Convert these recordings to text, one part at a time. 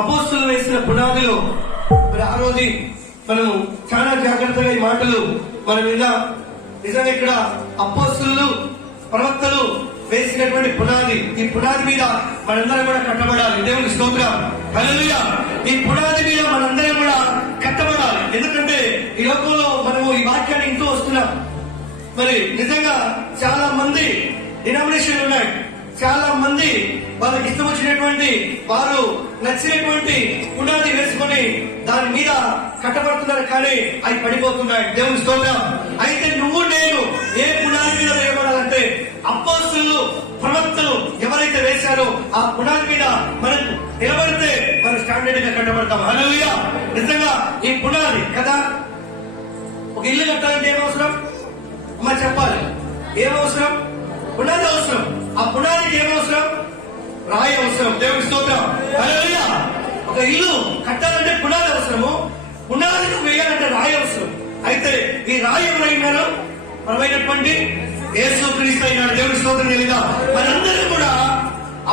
అపోస్తులు వేసిన పునాదిలో మరి ఆ రోజు మనం చాలా జాగ్రత్తగా ఈ మాటలు మన మీద నిజంగా ఇక్కడ అపోస్తులు ప్రవక్తలు వేసినటువంటి పునాది, ఈ పునాది మీద మనందరం కూడా కట్టబడాలి. దేవుని స్తోత్రం, హల్లెలూయా. ఈ పునాది మీద మనందరం కూడా కట్టబడాలి. ఎందుకంటే ఈ లోకంలో మనము ఈ వాక్యాన్ని ఇంటూ వస్తున్నాం. మరి నిజంగా చాలా మంది డినామినేషన్లు ఉన్నాయి. చాలా మంది వాళ్ళకి ఇష్టం వచ్చినటువంటి వారు నచ్చినటువంటి పునాది వేసుకొని దాని మీద కట్టబడుతున్నారు, కానీ అవి పడిపోతున్నాయి. దేవుని స్తోత్రం. అయితే నువ్వు నేను ఏ పునాది మీద వేయబడాలంటే అపోస్తలులు ప్రవక్తలు ఎవరైతే వేశారో ఆ పునాది మీద మనం నిలబడితే మనం స్టాండర్డ్ గా కట్టబడతాం. హల్లెలూయా. నిజంగా ఈ పునాది కదా. ఒక ఇల్లు కట్టాలంటే ఏమవసరం అమ్మా చెప్పాలి? ఏమవసరం? పునాది అవసరం. ఆ పునాదికి ఏమవసరం? రాయి అవసరం. దేవుని స్తోత్రం, హల్లెలూయా. ఒక ఇల్లు కట్టాలంటే పునాది అవసరము, పునాదిని వేయాలంటే రాయి అవసరం. అయితే ఈ రాయి ఎవరైనారు? మనమైనటువంటి యేసుక్రీస్తు అయినాడు. దేవుని స్తోత్రం చెల్లిదా. మనందరం కూడా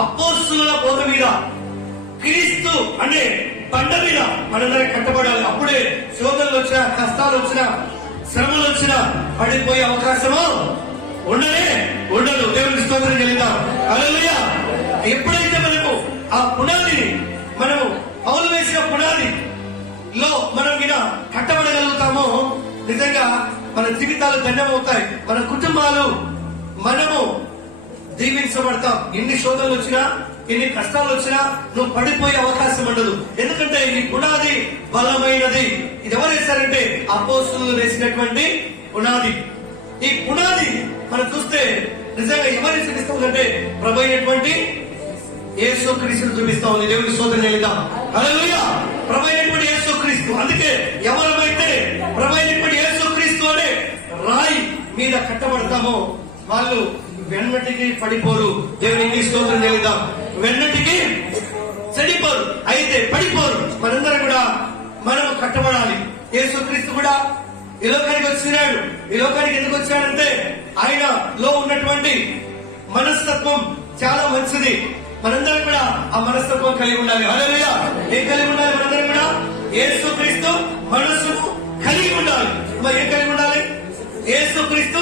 అపోస్తలుల బోధ మీద, క్రీస్తు అనే బండ మీద మనందరం కట్టబడాలి. అప్పుడే శోధనలు వచ్చినా, కష్టాలు వచ్చినా, శ్రమలు వచ్చినా పడిపోయే అవకాశము ఉండదు. దేవుని స్తోత్రం చెల్లిద్దాం, హల్లెలూయా. ఎప్పుడైతే మనము ఆ పునాదిని, మనము పౌలు వేసిన పునాదిలో మనం మీద కట్టబడగలుగుతామో నిజంగా మన జీవితాలు ధన్యమవుతాయి. మన కుటుంబాలు మనము దీవించబడతాం. ఎన్ని శోధనలు వచ్చినా, ఎన్ని కష్టాలు వచ్చినా నువ్వు పడిపోయే అవకాశం ఉండదు. ఎందుకంటే ఈ పునాది బలమైనది. ఇది ఎవరు వేశారంటే అపోస్తలులు వేసినటువంటి పునాది. ఈ పునాది మనం చూస్తే నిజంగా ఎవరిని చూపిస్తా ఉందంటే ప్రభు అయినటువంటి యేసుక్రీస్తును చూపిస్తా ఉంది. దేవుని స్తోత్రం చెల్లిద్దాం, హల్లెలూయా. ప్రభు అయినటువంటి యేసుక్రీస్తు. అందుకే ఎవరైతే ప్రభు అయినటువంటి యేసుక్రీస్తు అనే రాయి మీద కట్టబడతామో వాళ్ళు వెన్నటికి పడిపోరు. దేవునికి స్తోత్రం చెల్లిద్దాం. వెన్నటికి చెడిపోరు, అయితే పడిపోరు. మనందరం కూడా మనం కట్టబడాలి. యేసుక్రీస్తు కూడా ఈ లోకానికి వచ్చినాడు. ఈ లోకానికి ఎందుకు వచ్చాడంటే ఆయనలో ఉన్నటువంటి మనస్తత్వం చాలా మంచిది. మనందరం కూడా ఆ మనస్తత్వం కలిగి ఉండాలి. హల్లెలూయా. ఏం కలిగి ఉండాలి? మనందరం కూడా యేసుక్రీస్తు మనసును కలిగి ఉండాలి. మరి ఏం కలిగి ఉండాలి? యేసుక్రీస్తు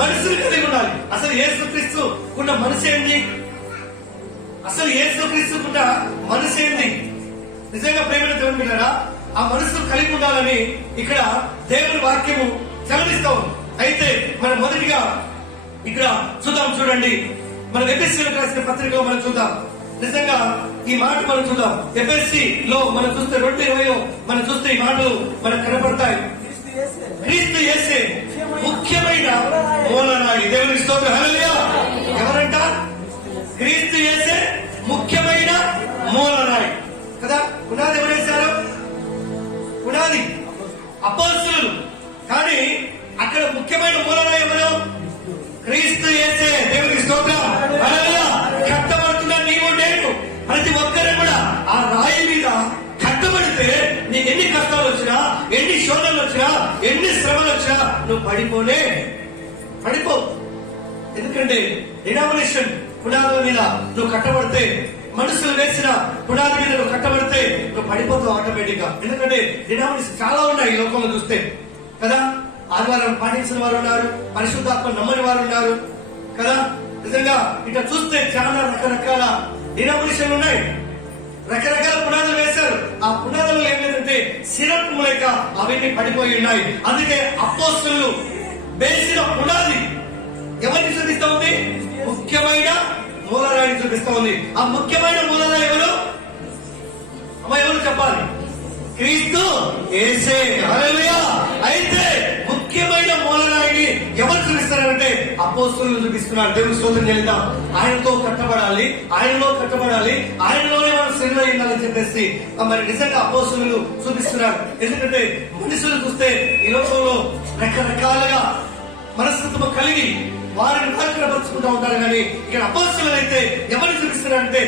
మనసును కలిగి ఉండాలి. అసలు యేసుక్రీస్తు ఉన్న మనసు ఏంటి? అసలు యేసుక్రీస్తుకున్న మనసు ఏంటి? నిజంగా ప్రేమ దేవుని బిడ్డలారా, ఆ మనసు కలిగి ఉండాలని ఇక్కడ దేవుని వాక్యము చదివిస్తాం. అయితే మనం మొదటిగా ఇక్కడ చూద్దాం. చూడండి, మనం ఎఫెసీయులకు రాసిన పత్రికలో మనం చూద్దాం. నిజంగా ఈ మాట మనం చూద్దాం. ఎఫెసీ లో మనం చూస్తే 2:20 మనం చూస్తే ఈ మాటలు మనకు కనపడతాయి. క్రీస్తు యేసే ముఖ్యమైన మూలరాయి. దేవుని స్తోత్రం, హల్లెలూయా. ఎవరంట? క్రీస్తు యేసే ముఖ్యమైన మూలరాయి కదా. పునాది ఎవరు వేశారు? పునాది అపోస్తలులు. కానీ అక్కడ ముఖ్యమైన మూలరాయి ఎవరు? క్రీస్తు యేసే. దేవుని స్తోత్రం, హల్లెలూయా. కట్టబడుతున్న నీవు నేను ప్రతి ఒక్కరు కూడా ఆ రాయి మీద కట్టబడితే నీకు ఎన్ని కష్టాలు వచ్చినా, ఎన్ని శోధనలు వచ్చినా, ఎన్ని శ్రమలు వచ్చినా నువ్వు పడిపో. ఎందుకంటే డినామినేషన్ పునాదుల మీద నువ్వు కట్టబడితే, మనుషులు వేసిన పునాది మీద నువ్వు కట్టబడితే నువ్వు పడిపోతావు ఆటోమేటిక్ గా. ఎందుకంటే డినామినేషన్ చాలా ఉన్నాయి ఈ లోకంలో చూస్తే కదా. ఆదివారం పాటించిన వారు ఉన్నారు, పరిశుద్ధాత్మ నమ్మని వారు ఉన్నారు కదా. నిజంగా ఇట్లా చూస్తే చాలా రకరకాల డినామినేషన్లు ఉన్నాయి. రకరకాల పునాదులు వేశారు. ఆ పునాదులు ఏం లేదంటే సిరప్ లేక అవన్నీ పడిపోయి ఉన్నాయి. అందుకే అపోస్తలులు వేసిన పునాది ఎవరిని చూపిస్తా ఉంది? ముఖ్యమైన మూలరాయిని చూపిస్తా ఉంది. ఆ ముఖ్యమైన మూలరాయి ఎవరు? అమ్మ ఎవరు చెప్పాలి? క్రీస్తు యేసే. హల్లెలూయా. అయితే ముఖ్యమైన మూలరాయిని ఎవరు చూపిస్తారంటే అపోస్తలులు చూపిస్తున్నారు. దేవుని స్తోత్రం చెల్లిద్దాం. ఆయనతో కట్టబడాలి, ఆయనలో కట్టబడాలి, ఆయనలోనే మనం శ్రమ అయ్యాలని చెప్పేసి మరి నిజంగా అపోస్తలులు చూపిస్తున్నారు. ఎందుకంటే మనుషులు చూస్తే ఈ లోకంలో రకరకాలుగా మనస్తత్వం కలిగి వారిని కనపరుచుకుంటూ ఉంటారు. కానీ ఇక్కడ అపోస్తలులు అయితే ఎవరిని చూపిస్తున్నారంటే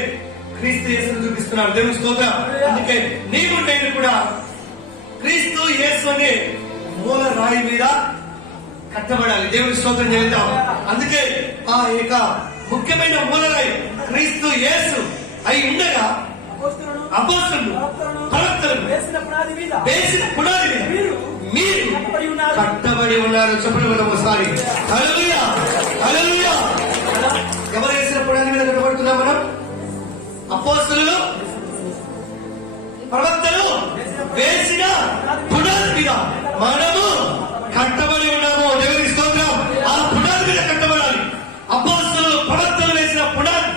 క్రీస్తు యేసును చూపిస్తున్నారు. దేవుని స్తోత్రం. అందుకే నీవు నేను కూడా క్రీస్తు యేసు అనే మూల రాయి మీద కట్టబడాలి. దేవుని స్తోత్రం చేద్దాం. అందుకే ఆ యొక్క ముఖ్యమైన మూలరాయి క్రీస్తు యేసు అయి ఉండగా అపోస్తలులు ప్రవక్తలను వేసిన పునాది మీద మీరు కట్టబడి ఉన్నారు. చెప్పండి మనం ఒకసారి. హల్లెలూయా, హల్లెలూయా. ఎవరు వేసిన పునాది మీద కట్టబడుతున్నాం మనం? అపోస్తలులు ప్రవక్తలు వేసిన పునాది మీద మనము కట్టబడి ఉన్నాము. దేవునికి స్తోత్రం. ఆ పునాది మీద కట్టబడాలి. అపోస్తలులు ప్రవక్తలు వేసిన పునాది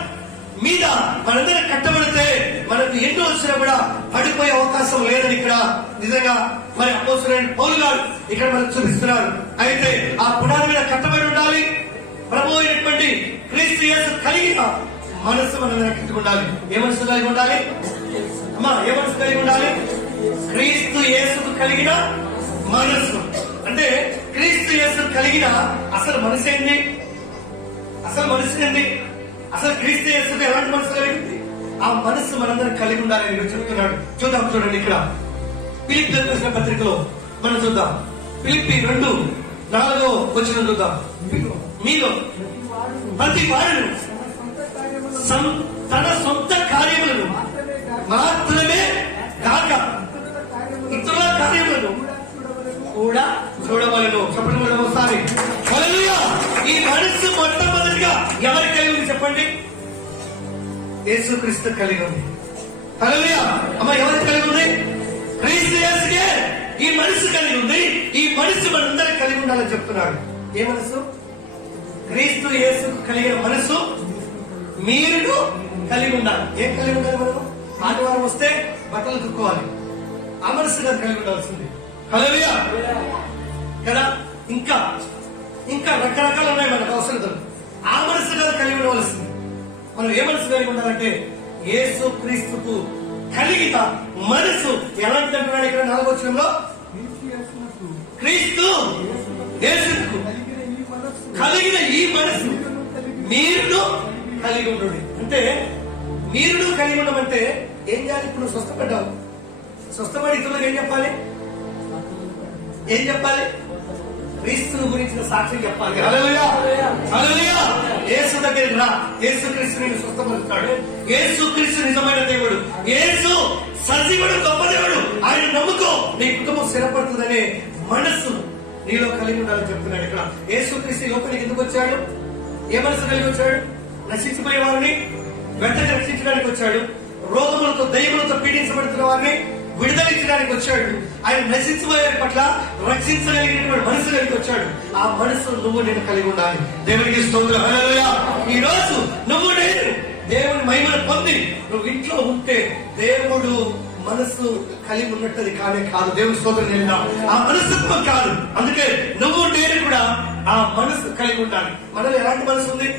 మీద మనందరం కట్టబడితే మనకు ఎన్నో వచ్చినా కూడా పడిపోయే అవకాశం లేదని ఇక్కడ నిజంగా మరి అపోస్తలుడైన పౌలు గారు ఇక్కడ మనకు చూపిస్తున్నారు. అయితే ఆ పునాది మీద కట్టబడి ఉండాలి. ప్రభు అయినటువంటి క్రీస్తు యేసు కలిగిన మనస్సు మనందరం కలిగి ఉండాలి. ఏ మనసు కలిగి ఉండాలి అమ్మా? ఏ మనసు కలిగి ఉండాలి? క్రీస్తు యేసుకు కలిగిన మనస్సు. అంటే క్రీస్తు యేసు కలిగిన అసలు మనసు ఏంది? అసలు క్రీస్తు యేసుకు ఎలాంటి మనసు కలిగింది? ఆ మనస్సు మనందరం కలిగి ఉండాలని మీరు చెప్తున్నాడు. చూద్దాం, చూడండి ఇక్కడ ఫిలిప్పీ రాసిన పత్రికలో మనం చూద్దాం. ఫిలిప్పీ 2:4 చూద్దాం. మీలో ప్రతి వాడు తన సొంత కార్యములను మాత్రమే కాక ఇతరుల కార్యములను కూడా చూడవలను. చెప్పండి మనం ఒకసారి. హల్లెలూయా. ఈ మనస్సు మొట్టమొదటిగా ఎవరికి కలిగి ఉంది చెప్పండి? యేసుక్రీస్తు కలిగి ఉంది. హల్లెలూయా. అమ్మ, ఎవరికి కలిగి ఉంది? క్రీస్తు యేసుకే ఈ మనస్సు కలిగి ఉంది. ఈ మనస్సు మనందరం కలిగి ఉండాలని చెప్తున్నాడు. ఏ మనస్సు? క్రీస్తు యేసుకు కలిగిన మనస్సు మీరు కలిగి ఉండాలి. ఏం కలిగి ఉండాలి? మనము ఆదివారం వస్తే బట్టలు తుక్కోవాలి. ఆ మనస్సు కలిగి ఉండాల్సింది. హల్లెలూయా కదా. ఇంకా రకరకాలు ఉన్నాయి మనకు అవసరతలు. ఆ మనస్సు కలిగి ఉండవలసింది. మనం ఏ మనసు కలిగి ఉండాలంటే యేసు క్రీస్తుకు కలిగిన మనసు. ఎలాంటి అంటున్నాడు ఇక్కడ 4వ వచనంలో? క్రీస్తు యేసుకు కలిగిన ఈ మనసు మీరు కలిగి ఉండండి. అంటే మీరు కలిగి ఉండమంటే ఏం చేయాలి? ఇప్పుడు స్వస్థపడ్డావు. స్వస్థపడి ఇతరులకు ఏం చెప్పాలి? క్రీస్తుని గురించిన సాక్ష్యం చెప్పాలి. హల్లెలూయా, హల్లెలూయా. యేసు దగ్గరికి రా. యేసు క్రీస్తు నిన్ను స్వస్థపరుస్తాడు. యేసు క్రీస్తు నిజమైన దేవుడు. యేసు సజీవుడు, గొప్ప దేవుడు. ఆయన నమ్ముకో, నీ కుటుంబం స్థిరపడుతుందనే మనస్సు నీలో కలిగి ఉండాలని చెప్తున్నాడు ఇక్కడ. యేసు క్రీస్తు లోకానికి ఎందుకు వచ్చాడు? ఏ మనసు కలిగి వచ్చాడు? నశించిపోయే వారిని వెంటనే రక్షించడానికి వచ్చాడు. రోగములతో దయ్యములతో పీడించబడుతున్న వారిని విడుదలించడానికి వచ్చాడు. ఆయన నశించిపోయే పట్ల రక్షించగలిగినటువంటి మనసు కలిగి వచ్చాడు. ఆ మనసు నువ్వు నేను కలిగి ఉండాలి. దేవునికి స్తోత్రం. హల్లెలూయా. ఈ రోజు నువ్వు నేను దేవుని మహిమను పొంది నువ్వు ఇంట్లో ఉంటే దేవుడు మనస్సు కలిగి ఉన్నట్టది కానే కాదు. దేవుని స్తోత్రం. ఆ మనస్తత్వం కాదు. అందుకే నువ్వు నేను కూడా ఆ మనసు కలిగి ఉండాలి. మనలో ఎలాంటి మనసు ఉంది?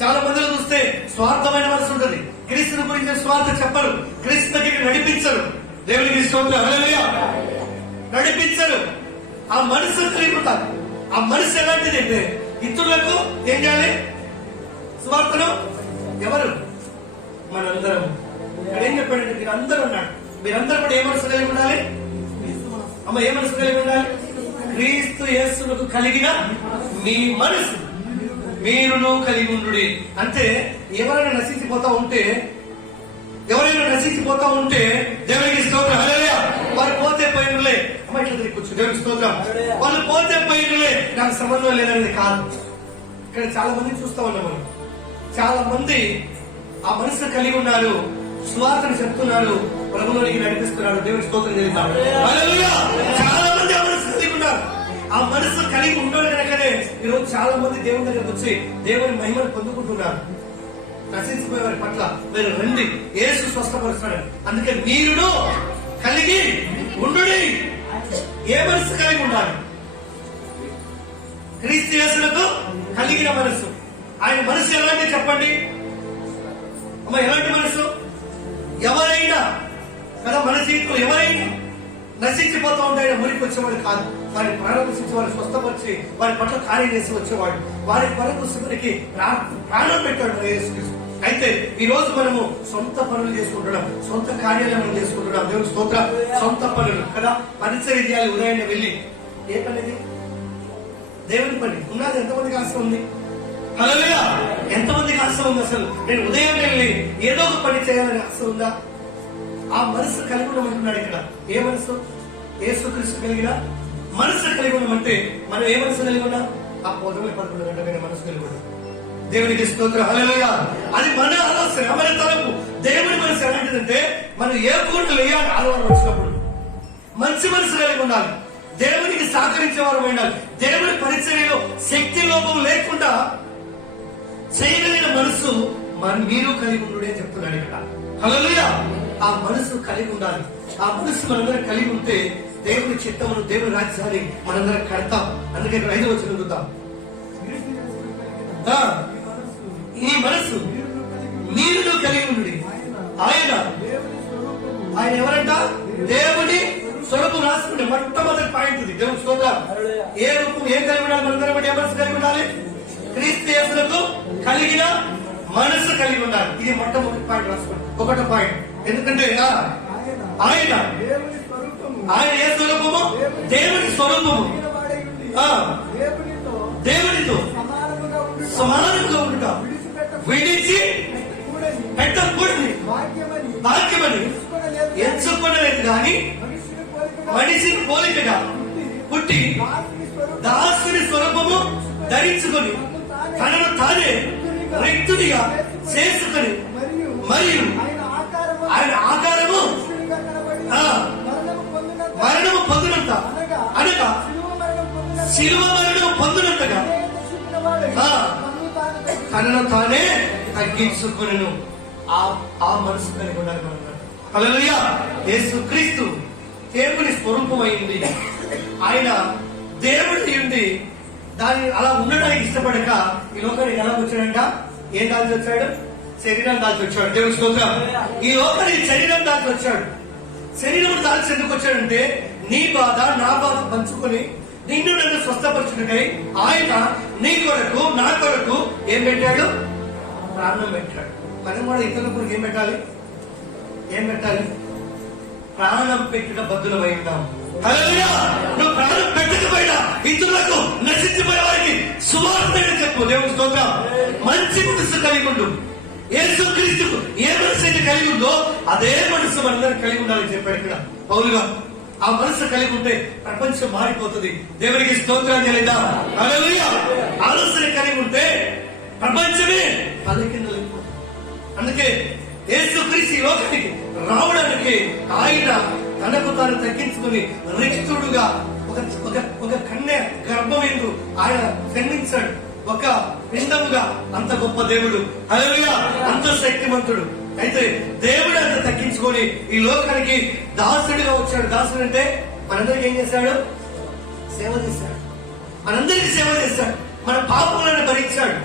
చాలా మందిలో చూస్తే స్వార్థమైన మనసు ఉంటుంది. క్రీస్తుని గురించి స్వార్థ చెప్పరు. క్రీస్తు దగ్గరికి నడిపించరు. దేవునికి స్తోత్రం. హల్లెలూయా. నడిపించరు. ఆ మనసు కలిగి ఉంటారు. ఆ మనసు ఎలాంటిది అంటే ఇతరులకు ఏం చేయాలి? స్వార్థను ఎవరు? మనందరం. ఇక్కడ ఏం చెప్పాడంటే మీరందరూ ఉన్నాడు. మీరందరూ కూడా ఏ మనసు కలిగి ఉండాలి? అమ్మ, ఏ మనసు కలిగి ఉండాలి? క్రీస్తు యేసునకు కలిగిన మీ మనసు మీరును కలిగి ఉండు. అంటే ఎవరైనా నశించిపోతా ఉంటే దేవునికి స్తోత్రం. హల్లెలూయా. వారు పోతే పోయినలే. అమ్మ, ఇట్లా తిరిగి దేవునికి స్తోత్రం. వాళ్ళు పోతే పోయినలే, నాకు సంబంధం లేదనేది కాదు. ఇక్కడ చాలా మంది చూస్తా ఉన్నాం మనం. చాలా మంది ఆ మనసు కలిగి ఉన్నారు. సువార్తను చెప్తున్నారు. ప్రభువులోనికి నడిపిస్తున్నారు. దేవునికి స్తోత్రం చేస్తారు. హల్లెలూయా. చాలా మంది ఆ మనసు కలిగి ఉన్నారు. ఆ మనసు కలిగి ఉండడం కనుకనే ఈరోజు చాలా మంది దేవుని దగ్గరకు వచ్చి దేవుని మహిమను పొందుకుంటున్నారు. నశించిపోయే వారి పట్ల మీరు రండి, యేసు స్వస్థపరుస్తాడు. అందుకే మీరు కలిగి ఉండు. ఏ మనసు కలిగి ఉండాలి? క్రీస్తు యేసునకు కలిగిన మనసు. ఆయన మనసు ఎలాంటి చెప్పండి అమ్మ? ఎలాంటి మనసు? ఎవరైనా కదా మన జీవితంలో ఎవరైనా నశించిపోతా ఉంటే ఆయన మురికి వచ్చేవాడు కాదు. వారిని ప్రారంభించి వారిని స్వస్థపరిచి వారి పట్ల కార్యం చేసి వచ్చేవాడు. వారి కొరకు శివునికి ప్రాణం పెట్టాడు యేసుక్రీస్తు. అయితే ఈ రోజు మనము సొంత పనులు చేసుకుంటున్నాం, సొంత కార్యాలు మనం చేసుకుంటున్నాం. దేవుని స్తోత్రం. సొంత పనులు కదా. పరిచర్య చేయాలి. ఉదయాన్నే వెళ్ళి ఏ పని ఇది? దేవుని పని. ఉన్నది ఎంతమందికి ఆశ ఉంది? హల్లెలూయా. ఎంతమందికి ఆశ ఉంది? అసలు నేను ఉదయం వెళ్ళి ఏదో ఒక పని చేయాలని ఆశ ఉందా? ఆ మనసు కలిగి ఉండమంటున్నాడు ఇక్కడ. ఏ మనసు? యేసుక్రీస్తు కలిగిన మనసు కలిగి ఉండమంటే మనం ఏ మనసు కలిగి ఉన్నాం? ఆ పొదలు 11 గంటల మనసు కలిగి ఉన్నాం. దేవునికి స్తోత్రం, హల్లెలూయా. అది మన ఆలోచన, మన తలపు. దేవుడి మనసు ఎలాంటిదంటే మనం ఏ కూటలు వేయాలి ఆదివారం వచ్చినప్పుడు మంచి మనసు కలిగి ఉండాలి. దేవునికి సహకరించే వారు ఉండాలి. దేవుడి పరిచర్యలో శక్తి లోపం లేకుండా చేయగలిగిన మనసు మీరు కలిగి ఉండు అని చెప్తున్నాడు ఇక్కడ. హల్లెలూయా. ఆ మనసు కలిగి ఉండాలి. ఆ మనసు మనందరం కలిగి ఉంటే దేవుని చిత్తమును, దేవుని రాజ్యాన్ని మనందరం కడతాం. అందుకే 5వ వచనం చూద్దాం. ఈ మనసు మీరు కలిగి ఉండి ఆయన ఎవరంట? దేవుని స్వరూపం రాసుకుంటే మొట్టమొదటి పాయింట్ ఇది. దేవుని స్తోత్రం. ఏ రూపం ఏం కలిగి ఉండాలి? మనందరం బట్టి ఏ మనసు కలిగి ఉండాలి? క్రీస్తు యేసునకు కలిగిన మనసు కలిగి ఉండాలి. ఇది మొట్టమొదటి పాయింట్ రాసుకోండి. 1వ పాయింట్. ఎందుకంటే ఆయన ఏ స్వరూపము? దేవుని స్వరూపము. దేవునితో సమానంగా ఉండుట విడిచి పెట్టకూడదు భాగ్యమని ఎంచుకోలేదు కానీ మనిషిని పోలికగా పుట్టి దాసుని స్వరూపము ధరించుకొని తనను తానే రిక్తుడిగా చేసుకొని మరియు ఆయన ఆకారము మరణము పొందినంత అనగా శిలువ మరణము పొందినంతగా తనను తానే తగ్గించుకొనెను. ఆ మనసు కలిగి ఉండాలి మనం. హల్లెలూయా. యేసుక్రీస్తు దేవుని స్వరూపమైంది. ఆయన దేవుడి ఉండి దాన్ని అలా ఉండడానికి ఇష్టపడక ఈ లోకానికి ఎలా వచ్చాడంట? ఏం దాల్చి వచ్చాడు? శరీరం దాల్చి వచ్చాడు. దేవుని స్తోత్రం. ఈ లోకానికి శరీరం దాల్చి వచ్చాడు. శరీరం దాల్చి ఎందుకు వచ్చాడంటే నీ బాధ నా బాధ పంచుకొని నిన్ను నన్ను స్వస్థపరచుటకై ఆయన నీ కొరకు నా కొరకు ఏం పెట్టాడు? ప్రాణం పెట్టాడు. మనం కూడా ఇతరుల కొరకు ఏం పెట్టాలి? ప్రాణం పెట్టిన బద్దులమై ఉన్నాం. హల్లెలూయా. నువ్వు ప్రాణం పెట్టకపోయినా ఇతరులకు నశించిపోయే వారికి సువార్త చెప్పు. దేవుని స్తోత్రం. మంచి మనసు కలిగి ఉండు. యేసుక్రీస్తుకు ఏ మనసు అయితే కలిగి ఉందో అదే మనసు మనందరం కలిగి ఉండాలని చెప్పాడు ఇక్కడ పౌలుగా. ఆ మనసు కలిగి ఉంటే ప్రపంచం మారిపోతుంది. దేవునికి స్తోత్రం చెల్లిద్దాం. హల్లెలూయా. ఆలోచన కలిగి ఉంటే ప్రపంచమే పలికిందలిపోతుంది. అందుకే యేసుక్రీస్తు ఈ లోకానికి రావడానికి ఆయన తనకు తాను తగ్గించుకుని రిక్తుడుగా ఒక కన్య గర్భమేందు ఆయన జన్మించాడు. ఒక పిండముగా. అంత గొప్ప దేవుడు. హల్లెలూయా. అంత శక్తిమంతుడు. అయితే దేవుడు అంత తగ్గించుకొని ఈ లోకానికి దాసుడిగా వచ్చాడు. దాసుడు అంటే మనందరికి ఏం చేశాడు? సేవ చేశాడు. మనందరికి సేవ చేశాడు. మన పాపములను భరించాడు.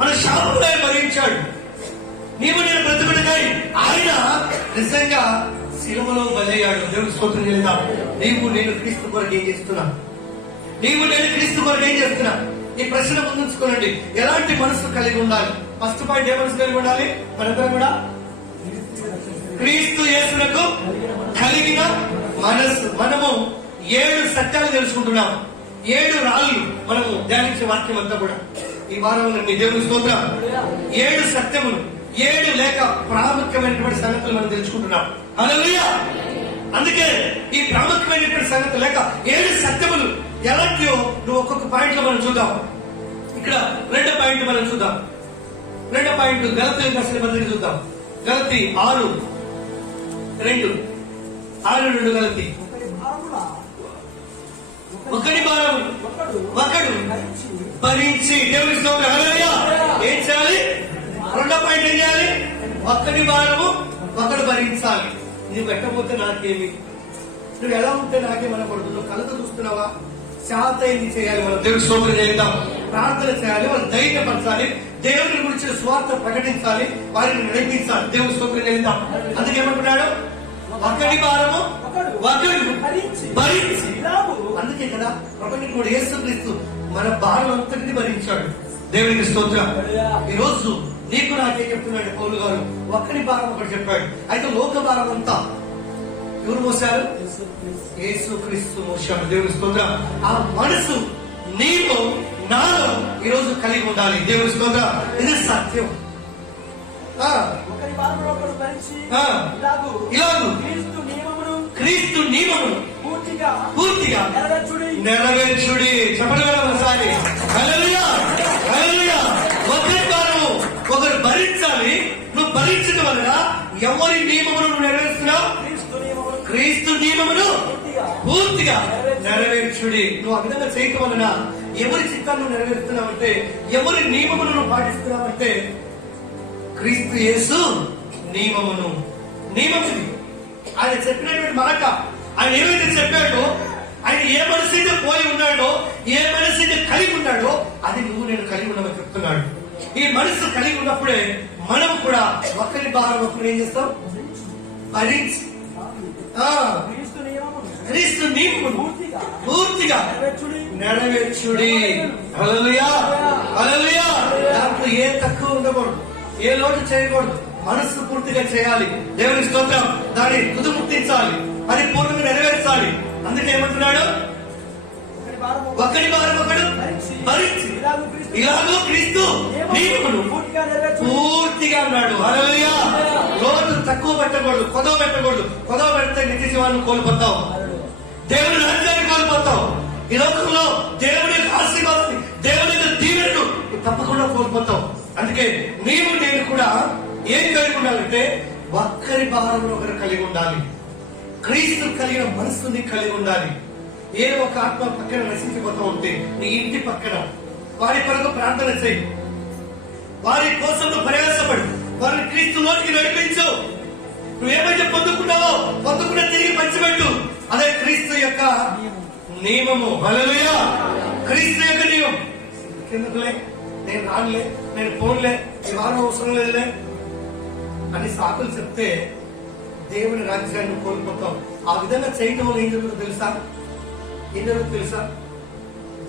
మన శాపములను భరించాడు. నీవు నేను బ్రతుకుడికై ఆయన నిజంగా శిలువలో బలయ్యాడు. దేవుడు స్తోత్రం చేద్దాం. నీవు నేను క్రీస్తు కొరకు ఏం చేస్తున్నా? ఈ ప్రశ్న ముందుంచుకోనండి. ఎలాంటి మనసు కలిగి ఉండాలి? ఫస్ట్ పాయింట్ ఏ మనసు కలిగి ఉండాలి? మనందరం కూడా క్రీస్తు యేసునకు కలిగిన మనసు. మనము 7 సత్యాలు తెలుసుకుంటున్నాం. 7 రాళ్ళు మనము ధ్యానించే వాక్యం అంతా కూడా ఈ వారంలో దేవుని స్తోత్రం. 7 సత్యములు, 7 లేక ప్రాముఖ్యమైనటువంటి సంగతులు మనం తెలుసుకుంటున్నాం. హల్లెలూయా. అందుకే ఈ ప్రాముఖ్యమైనటువంటి సంగతులు లేక 7 సత్యములు ఎలాంటియో నువ్వు ఒక్కొక్క పాయింట్ లో మనం చూద్దాం. ఇక్కడ 2వ పాయింట్ మనం చూద్దాం. 2వ పాయింట్ గలతీ రాసిన పత్రిక చూద్దాం. గలతీ 6:2 గలతీ. ఒకడి భారం ఒకడు భరించి. దేవుని స్తోత్రం. హల్లెలూయా. ఏం చేయాలి? 2వ పాయింట్ ఏం చేయాలి? ఒకడి భారము ఒకడు భరించాలి. నువ్వు పెట్టకపోతే నాకేమి? నువ్వు ఎలా ఉంటే నాకేమనకూడదు. నువ్వు కలత చూస్తున్నావా? శాతైంది చేయాలి. మనం దేవుని స్తోత్రం చేద్దాం. ప్రార్థన చేయాలి. మనం ధైర్యపరచాలి. దేవుని గురించి స్వార్థ ప్రకటించాలి. వారిని నడిపించాలి. దేవుని స్తోత్రం చేద్దాం. అందుకేమంటున్నాడు? ఒకడి భారము ఒకడు భరించి. అందుకే కదా ప్రపంచం కూడా యేసుక్రీస్తు మన భారం అంతటిని భరించాడు. దేవునికి స్తోత్రం. ఈ రోజు నీకు నాకేం చెప్తున్నాడు పౌలు గారు? ఒక్కడి భారం ఒకటి చెప్పాడు. అయితే లోక భారం అంతా ఎవరు మోసారు? యేసుక్రీస్తు మోసాడు. దేవుని స్తోత్రం. ఆ మనసు నీలో నాలో ఈ రోజు కలిగి ఉండాలి. దేవుని స్తోత్రం. ఇది సత్యం. ఒకరి భారమును ఒకడు భరించి ఇలాగు క్రీస్తు నియమమును పూర్తిగా నెరవేర్చుడి. చెప్పగలరా ఒకసారి? హల్లెలూయా, హల్లెలూయా. ఒకరి భారము ఒకరు భరించాలి. నువ్వు భరించడం వలన ఎవరి నియమమును నువ్వు నెరవేరుస్తున్నావు? క్రీస్తు నియమమును పూర్తిగా నెరవేర్చుడి. నువ్వు ఆ విధంగా చేయటం వలన ఎవరి చిత్తాన్ని నువ్వు నెరవేరుస్తున్నావంటే, ఎవరి నియమమును నువ్వు పాటిస్తున్నావంటే క్రీస్తు యేసు నియమమును. నియమముది ఆయన చెప్పినటువంటి మాట. ఆయన ఏమైతే చెప్పాడో, ఆయన ఏ మనసుని పోయి ఉన్నాడో, ఏ మనసుని కలిగి ఉన్నాడో అది నువ్వు నేను కలిగి ఉన్నామని చెప్తున్నాడు. ఈ మనసు కలిగి ఉన్నప్పుడే మనం కూడా ఒకరి భారం ఒకరు ఏం చేస్తాం? భరించి క్రీస్తు నియమమును పూర్తిగా నెరవేర్చుడి. హల్లెలూయా, హల్లెలూయా. దాంట్లో ఏ తక్కువ ఉండకూడదు, ఏ లోటు చేయకూడదు. మనస్సు పూర్తిగా చేయాలి. దేవుని స్తోత్రం. దాన్ని తుదిముట్టించాలి, పరిపూర్ణంగా నెరవేర్చాలి. అందుకే ఏమంటున్నాడు? ఒకరి భారం ఒకడు భరించి ఇలాగూ క్రీస్తు నియమమును పూర్తిగా అన్నాడు. హల్లెలూయా. లోటు తక్కువ పెట్టకూడదు, కొదవ పెట్టకూడదు. కొదవ పెడితే నిత్య జీవాన్ని కోల్పోతావు, దేవుని రాజ్యాన్ని కోల్పోతావు. ఈ లోకంలో దేవుని ఆశీర్వాదాన్ని, దేవుని దీవెనను తప్పకుండా కోల్పోతావు. అందుకే నీవు నేను కూడా ఏం కలిగి ఉండాలంటే ఒక్కరి భారంలో ఒకరు కలిగి ఉండాలి. క్రీస్తు కలిగిన మనస్సుని కలిగి ఉండాలి. ఏ ఒక ఆత్మ పక్కన నశించిపోతూ ఉంటే నీ ఇంటి పక్కన వారి కొరకు ప్రార్థన చేయి, వారి కోసం నువ్వు ప్రయాసపడు, వారిని క్రీస్తులోనికి నడిపించు. నువ్వేమైతే పొందుకున్నావో పొందుకున్న తిరిగి పంచిపెట్టు. అదే క్రీస్తు యొక్క నియమము. హల్లెలూయా. క్రీస్తు యొక్క నియమం. ఎందుకులే, నేను రానులే, నేను పోన్లే, ఈ వారం అవసరం లేదులే అని సాకులు చెప్తే దేవుని రాజ్యాన్ని కోల్పోతాం. ఆ విధంగా చేయటం వల్ల ఏం జరుగుతుందో తెలుసా? ఏం జరుగుతుందో తెలుసా?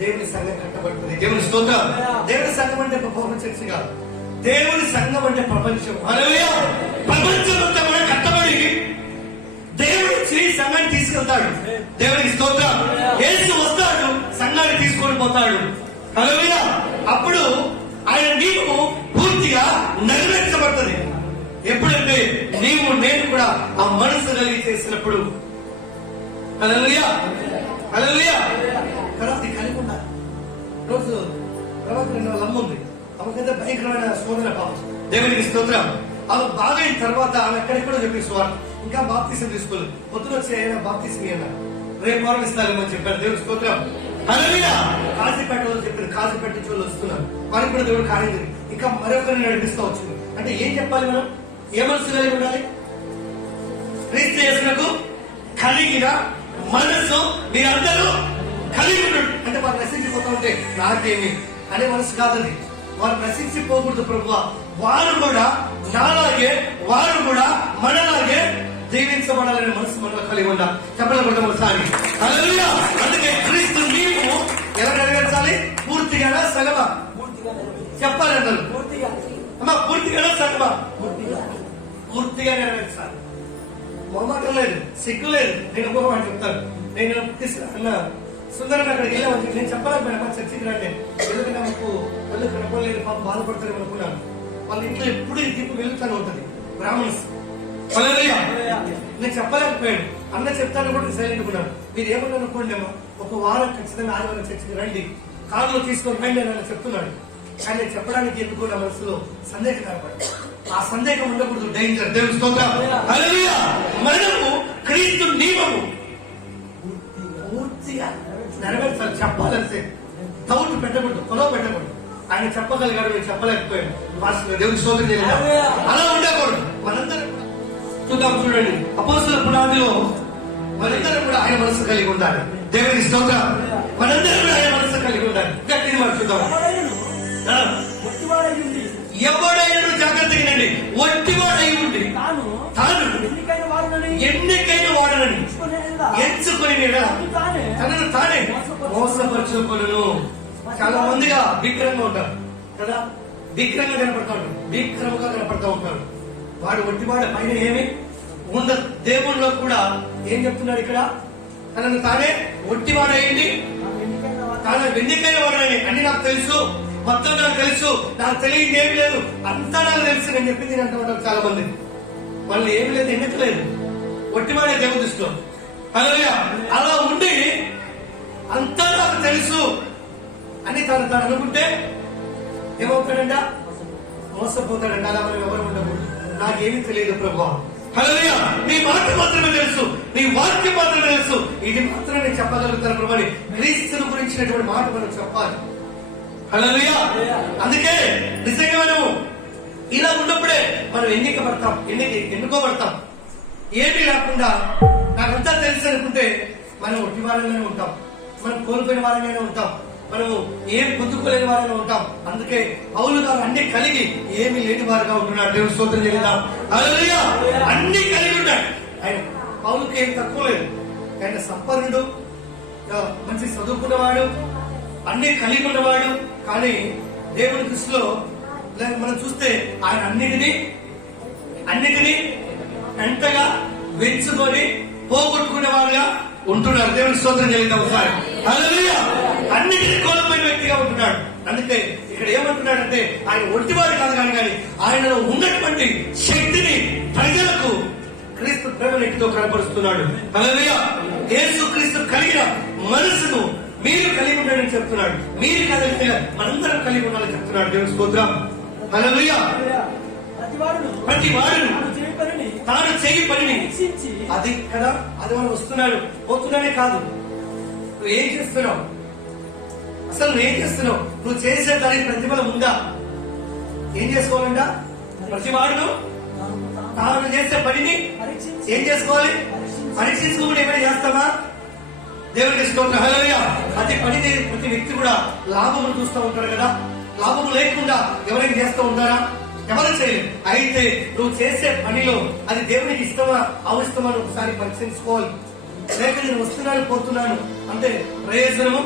దేవుని సంఘం కట్టబడుతుంది. దేవుని స్తోత్రం. దేవుని సంఘం అంటే గొప్ప చర్చ కాదు. దేవుని సంఘం అంటే ప్రపంచం. హల్లెలూయా. ప్రపంచం అంతా కూడా కట్టబడి దేవుడు సంఘాన్ని తీసుకెళ్తాడు. దేవునికి స్తోత్రం. యేసు వస్తాడు, సంఘాన్ని తీసుకొని పోతాడు. హల్లెలూయా. అప్పుడు ఆయన నీవు పూర్తిగా నెరవేర్చబడుతుంది. ఎప్పుడంటే నీవు నేను కూడా ఆ మనసు కలిగి చేసినప్పుడు. హల్లెలూయా, హల్లెలూయా. తర్వాత కలిగి ఉండాలి. రోజు తర్వాత వాళ్ళ అమ్మ ఉంది, ఆమెకైతే భయంకరమైన శోధన పాపం. దేవునికి స్తోత్రం. ఆమె బాగైన తర్వాత ఆమె ఎక్కడెక్కడో చెప్పేసి ఇంకా బాప్తీసం తీసుకోలేదు. పొద్దున వచ్చి బాప్తీసం అన్న రేపు వారం ఇస్తారేమని చెప్పారు. దేవుని స్తోత్రం. హల్లెలూయా. కాజీపేట వాళ్ళు చెప్పారు, కాజీపేట నుంచి వాళ్ళు వస్తున్నారు, వారికి కూడా దేవుడు కార్యం ఇంకా మరొకరిని నడిపిస్తూ వచ్చింది. అంటే ఏం చెప్పాలి? మనం ఏ మనసు కలిగి ఉండాలి? క్రీస్తు యేసునకు కలిగిన మనసు మీరందరూ కలిగి ఉన్నాడు. అంటే వారు నశించిపోతా ఉంటే నాకేమి అనే మనసు కాదని, వారు నశించిపోకూడదు ప్రభువా, వారు కూడా నాలాగే, వారు కూడా మనలాగే జీవించబడాలనే మనసు మనలో కలిగి ఉండాలి. చెప్పలేకూడదు ఒకసారి. హల్లెలూయా. అందుకే క్రీస్తు నీవు ఎలా నెరవేర్చాలి? పూర్తిగా సగమా? చెప్పాలి అందరూ. అమ్మా పూర్తిగా సగమా? పూర్తిగా నెరవేర్చాలి. మొహమాటం లేదు, సిగ్గు లేదు. నేను ఒక్కొక్క మాట చెప్తాను. నేను అన్న సుందరం అక్కడికి వెళ్ళామని నేను చెప్పలేకపోయినా చర్చికి రండి, ఎందుకంటే మాకు వాళ్ళు కనపడలేదు, పాపం బాధపడతారు అనుకున్నాను. వాళ్ళ ఇంట్లో ఎప్పుడు ఈ దీపం వెళ్తానే ఉంటది, బ్రాహ్మణ్స్. నేను చెప్పలేకపోయాను. అన్న చెప్తాను కూడా సైలెంట్ ఉన్నాను. మీరు ఏమన్నా అనుకోండి అమ్మా, ఒక వారం ఖచ్చితంగా ఆదివారం చర్చికి రండి, కారులో తీసుకొని రండి అని చెప్తున్నాడు. కానీ నేను చెప్పడానికి ఎందుకు నా మనసులో సందేహం కనపడి, ఆ సందేహం ఉండకూడదు. డేంజర్. దేవుని స్తోత్రం. హల్లెలూయా. మనము క్రీస్తు నియమము పూర్తిగా నెరవేర్చాలి. చెప్పాలంటే డౌట్ పెట్టకూడదు, కొలవ పెట్టకూడదు. ఆయన చెప్పగలిగాడు, నేను చెప్పలేకపోయాను. దేవుని స్తోత్రం చేయలేదు. అలా ఉండకూడదు. మనందరం చూద్దాం, చూడండి అపోస్తలుల పునాదిలో మనందరం కూడా ఆయన మనసు కలిగి ఉండాలి. దేవుని స్తోత్రం. మనందరం కూడా ఆయన మనసు కలిగి ఉండాలి. గట్టిగా మనం చూద్దాం. ఎవడైనా జాగ్రత్తగా వినండి. ఒట్టివాడై ఉండి తాను ఎన్నికైన వాడనని ఎంచుకొని తనను తానే మోసపరుచుకొనును. చాలా మందిగా విగ్రహంగా ఉంటారు కదా, విగ్రహంగా కనపడతా ఉంటారు, విగ్రహంగా కనపడతా ఉంటారు. వాడు ఒట్టివాడ పైన ఏమి ఉండదు. దేవుళ్ళలో కూడా ఏం చెప్తున్నాడు ఇక్కడ? తనను తానే ఒట్టివాడయింది తాను ఎన్నికైన వాడని. అని నాకు తెలుసు, మొత్తం నాకు తెలుసు, నాకు తెలియదు ఏమి లేదు, అంతా నాకు తెలుసు నేను చెప్పింది నేను అంటూ చాలా మంది. వాళ్ళు ఏమి లేదు, ఎందుకు లేదు, ఒట్టివాడే దేవుని దృష్టిలో. హల్లెలూయా. అలా ఉండి అంతా నాకు తెలుసు అని తను అనుకుంటే ఏమవుతాడంట? మోసపోతాడంట. అలా మనం ఎవరు ఉండవు. నాకేమీ తెలియదు ప్రభువా, హల్లెలూయా, నీ మాట మాత్రమే తెలుసు, నీ వాక్యం మాత్రమే తెలుసు, ఇది మాత్రమే నేను చెప్పగలుగుతాను ప్రభు అని క్రీస్తుని గురించినటువంటి మాట మనం చెప్పాలి. హల్లెలూయా. అందుకే నిజంగా మనం ఇలా ఉన్నప్పుడే మనం ఎన్నుకోబడతాం. ఏమీ లేకుండా నాకంతా తెలుసు అనుకుంటే మనం ఒట్టి వారంగానే ఉంటాం, మనం కోల్పోయిన వారంగానే ఉంటాం, మనము ఏం పొందుకోలేని వారంగా ఉంటాం. అందుకే పౌలు గారు అన్ని కలిగి ఏమి లేని వారుగా ఉంటున్నాడు. దేవుని స్తోత్రం చేద్దాం. హల్లెలూయా. అన్ని కలిగి ఉంటాడు ఆయన. పౌలుకి ఏం తక్కువ లేదు. ఆయన సంపన్నుడు, మంచి చదువుకున్నవాడు, అన్ని కలిగి ఉన్నవాడు. కానీ దేవుని దృష్టిలో మనం చూస్తే ఆయన అన్నిటినీ ఎంతగా వెంచుకొని పోగొట్టుకునేవాడుగా ఉంటున్నాడు. దేవుని స్తోత్రం చేద్దాం ఒకసారి. హల్లెలూయా. అన్నిటినీ కోల్పోయిన వ్యక్తిగా ఉంటున్నాడు. అందుకే ఇక్కడ ఏమంటున్నాడంటే ఆయన ఒంటివాడు కాదు కానీ ఆయనలో ఉన్నటువంటి శక్తిని ప్రజలకు క్రీస్తు ప్రేమతో కనపరుస్తున్నాడు. హల్లెలూయా. యేసు క్రీస్తు కలిగిన మనసును మీరు కలిగి ఉండాలని చెప్తున్నాడు. మీరు కలిగిన మనందరం కలిగి ఉండాలని చెప్తున్నాడు. దేవుని స్తోత్రం. హల్లెలూయా. ప్రతి వాడును తాను చేయి పనిని అది కదా, అది మనం వస్తున్నాడు పోతున్నానే కాదు. నువ్వు ఏం చేస్తున్నావు, అసలు నువ్వేం చేస్తున్నావు, నువ్వు చేసే దానికి ప్రతిఫలం ఉందా? ఏం చేసుకోవాలంట? ప్రతి వాడును తాను చేసే పనిని ఏం చేసుకోవాలి? పరీక్షించుకుంటే ఏమైనా చేస్తామా? దేవుడికి స్తోత్రం. హల్లెలూయా. ప్రతి పనిని ప్రతి వ్యక్తి కూడా లాభములు చూస్తూ ఉంటారు కదా. లాభము లేకుండా ఎవరైనా చేస్తూ ఉంటారా? ఎవరు చేయలేదు. అయితే నువ్వు చేసే పనిలో అది దేవునికి ఇష్టమా అవసరమా ఒకసారి పరీక్షించుకోవాలి. లేక నేను వస్తున్నాను పోతున్నాను అంటే ప్రయోజనము